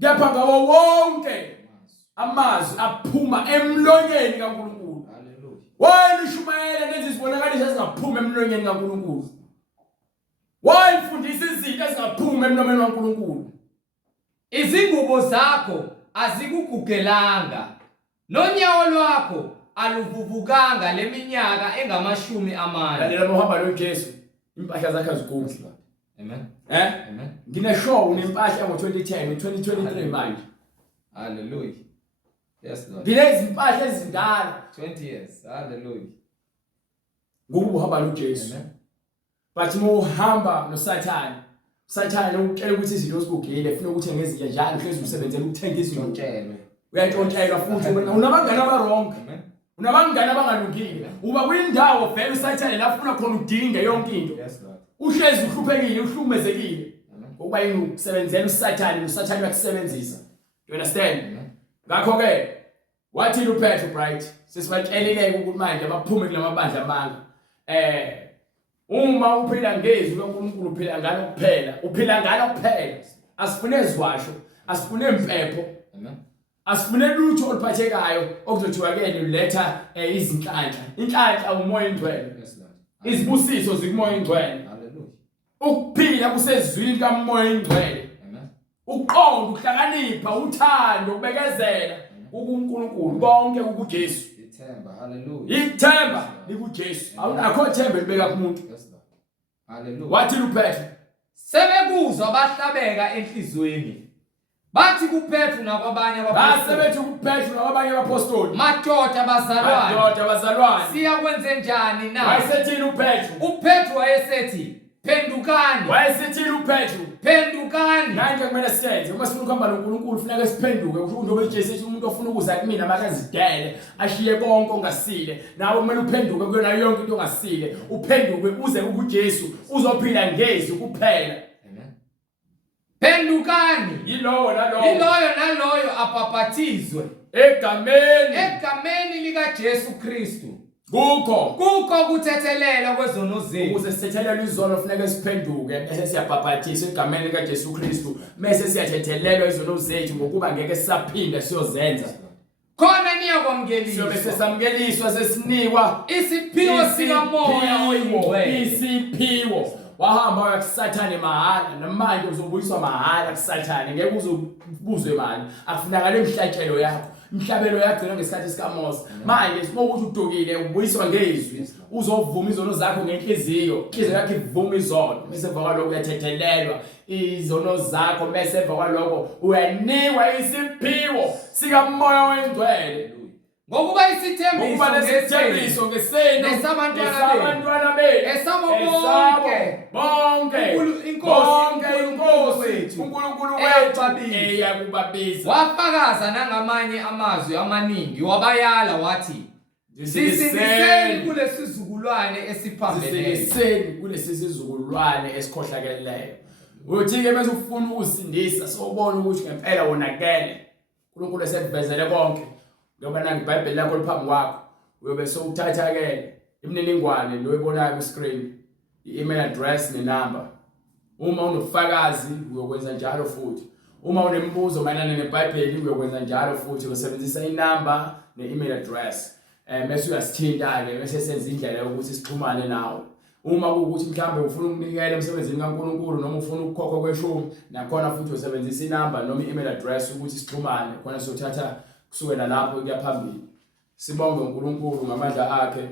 kepha ngawo wonke amazwi aphuma emlonyeni kaNkulunkulu Hallelujah. wena ishumayela lezi zibonakaliso ezingaphuma emlonyeni kaNkulunkulu wena mfundisa izinto ezingaphuma emlomeni kaNkulunkulu Izingubo zakho azikugugelanga, nonyawo lwakho aluvuvukanga leminyaka engamashumi amane. lalela mohamba noJesu impahla zakhe azigugu Amen. Amen. Ngineshow nempahla ngo2010 2023 manje. Hallelujah. Yes, Lord. Ngilezi impahla ezindala 20 years. Hallelujah. ngoba uhamba noJesu. Amen. But uhamba noSathane. Sathane ukutshela ukuthi izinto ezikugile ufuna ukuthi ngezinto njalo uhlezi usebenzela ukuthenga izinto. Ntshelwe. Uyantshontshelwa futhi unabangani abaronke. Amen. Unabangani abangalungile. Uba kwindawo vele uSathane la ufuna khona udinga yonke into. Yes, Lord. Uhlezi uhluphekile, uhlukumezekile. Amen. Ukuba yini ukusebenzela uSathane uSathane uyakusebenzisa. You understand? Amen. Ngakho ke wathi uPetro bright sesibatsheleke ukuthi manje abaphume kulamabandla amanga uma uphila ngezwi loNkulunkulu uphila ngalo kuphela asifune ezwasho asifune impepho Amen. asifune lutho oluphathekayo okuzothiwa ke uletha izinhlanhla inhlanhla umoya ingcwele Yes, Lord. izibusiso zikumoya ingcwele Hallelujah. ukuphila kusezwini kamoya ingcwele Amen. uqonda ukuhlakanipha uthando ukubekezela kuNkulunkulu konke kuJesu Ithemba. Hallelujah. ithemba likuJesu awunakho ithemba libeka kumuntu Yes, Lord. Hallelujah. wathi uPetro Sebekuzwa bahlabeka enhlizweni. Bathi kuPetru nakwabanye base abapostoli, bethu kuPetro nabanye abapostoli madoda bazalwane, madoda bazalwane siyakwenze njani na? wayesethini uPetro uPetru wayesethi, phendukani, wayesethini uPetro phendukani. manje kumele siyenze uma sifuna ukuhamba noNkulunkulu kufanele siphenduke kusho njengoba uJesu ethi umuntu ofuna ukuza kumina makazidele ashiye konke ongasile nawe kumele uphenduke kuyona yonke into ongasile uphenduke uze kuJesu uzophila ngezwi kuphela Amen. Phendukani, yilowo iloyo naloyo abhaphathizwe egameni likaJesu Kristu. kukho Kuthethelela kwezono zethu. ukuze sithethelelwe izono kufanele siphenduke bese siyabhaphathiswa egameni likaJesu Kristu bese siyathethelelwa izono zethu ngokuba ngeke sisaphinde siyozenza Khona niyakwamukeliswa siyobe sesamkeliswa sesinikwa isiphiwo sikamoya oyingcwele. isiphiwo wahamba wakuSathane mahala namanje uzobuyiswa mahala kuSathane ngeke uzobuzwe imali akufunakala emhlatshelo yakho imhlabelo yagcina ngesikhathi sikaMose manje simokuthi udukile ubuyiswa ngezwi uzovuma izono zakho ngenhliziyo inhliziyo yakho ivuma izono bese emva kwalokho uyathethelelwa izono zakho bese emva kwalokho uyanikwa isiphiwo sikamoya oyingcwele ngokuba isithembiso ngeseno nesabantwana benu esabo bonke inkosi uNkulunkulu wethu eyakubabiza wafakaza nangamanye amazwi amaningi wabayala wathi sisindiseni kulesi sizukulwane esikhohlakeleyo. Uthi-ke bese ufuna ukusindisa sobona ukuthi ngempela wonakele uNkulunkulu esekuvezele konke ngoba nange iBhayibheli lakho liphambi kwakho uyobe sowuthatha-ke imininingwane lo oyibonayo ku-screen, i-email address nenamba. Uma unobufakazi uyokwenza njalo futhi. Uma unemibuzo mayelana neBhayibheli uyokwenza njalo futhi, usebenzisa inamba ne-email address. Bese uyasithinta-ke bese senza indlela yokuthi sixhumane nawe. Uma kuwukuthi mhlambe ufuna ukunikela emsebenzini kaNkulunkulu noma ufuna ukukhokha kweshumi, nakhona futhi usebenzisa inamba noma i-email address ukuthi sixhumane, khona sothatha kusukela lapho kuya phambili. Sibonge uNkulunkulu ngamandla akhe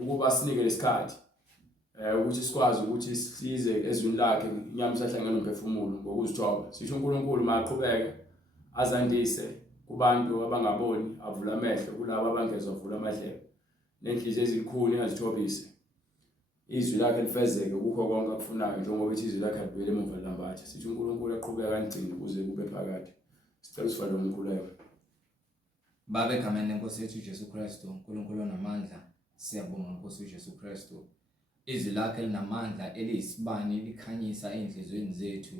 ukuba sinike lesikhathi ukuthi sikwazi ukuthi size ezwini lakhe inyama sahlangana nomphefumulo ngokuzithoba. Sisho uNkulunkulu maqhubeke azandise kubantu abangaboni, avula amehlo kulabo abangezwa, avula amadlebe, nenhliziyo ezikhulu engazithobise. Izwi lakhe lifezeke ukho konke akufunayo njengoba ithi izwi lakhe alibuyele emuva lambatha. Sithi uNkulunkulu aqhubeke kanigcine kuze kube phakade. Sicela sifale umkhuleko. Baba egameni lenkosi yethu Jesu Kristu, uNkulunkulu onamandla, siyabonga Nkosi uJesu Kristu. Izwi lakhe linamandla eliyisibani likhanyisa enhlizweni zethu.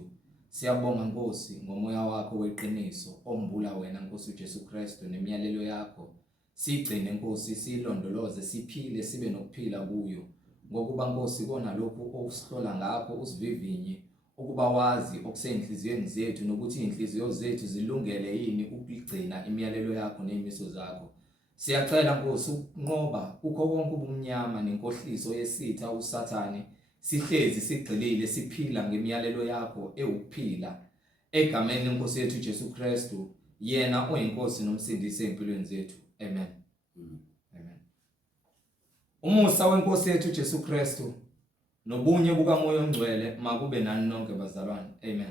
Siyabonga Nkosi ngomoya wakho weqiniso ombula wena Nkosi uJesu Kristu nemiyalelo yakho. Sigcine Nkosi, silondoloze, siphile sibe nokuphila kuyo. Ngokuba Nkosi kona lokhu okusihlola ngakho usivivinye ukuba wazi okusenhliziyweni zethu nokuthi inhliziyo zethu zilungele yini ukugcina imiyalelo yakho nezimiso zakho. Siyacela Nkosi ukunqoba ukho konke ubumnyama nenkohliso yesitha uSathane, sihlezi sigxilile siphila ngemiyalelo yakho ewukuphila. Egameni lenkosi yethu Jesu Kristu, yena oyinkosi nomsindisi empilweni zethu. Amen. Amen. Umusa wenkosi yethu Jesu Kristu nobunye bukaMoya oNgcwele makube nani nonke bazalwane. Amen.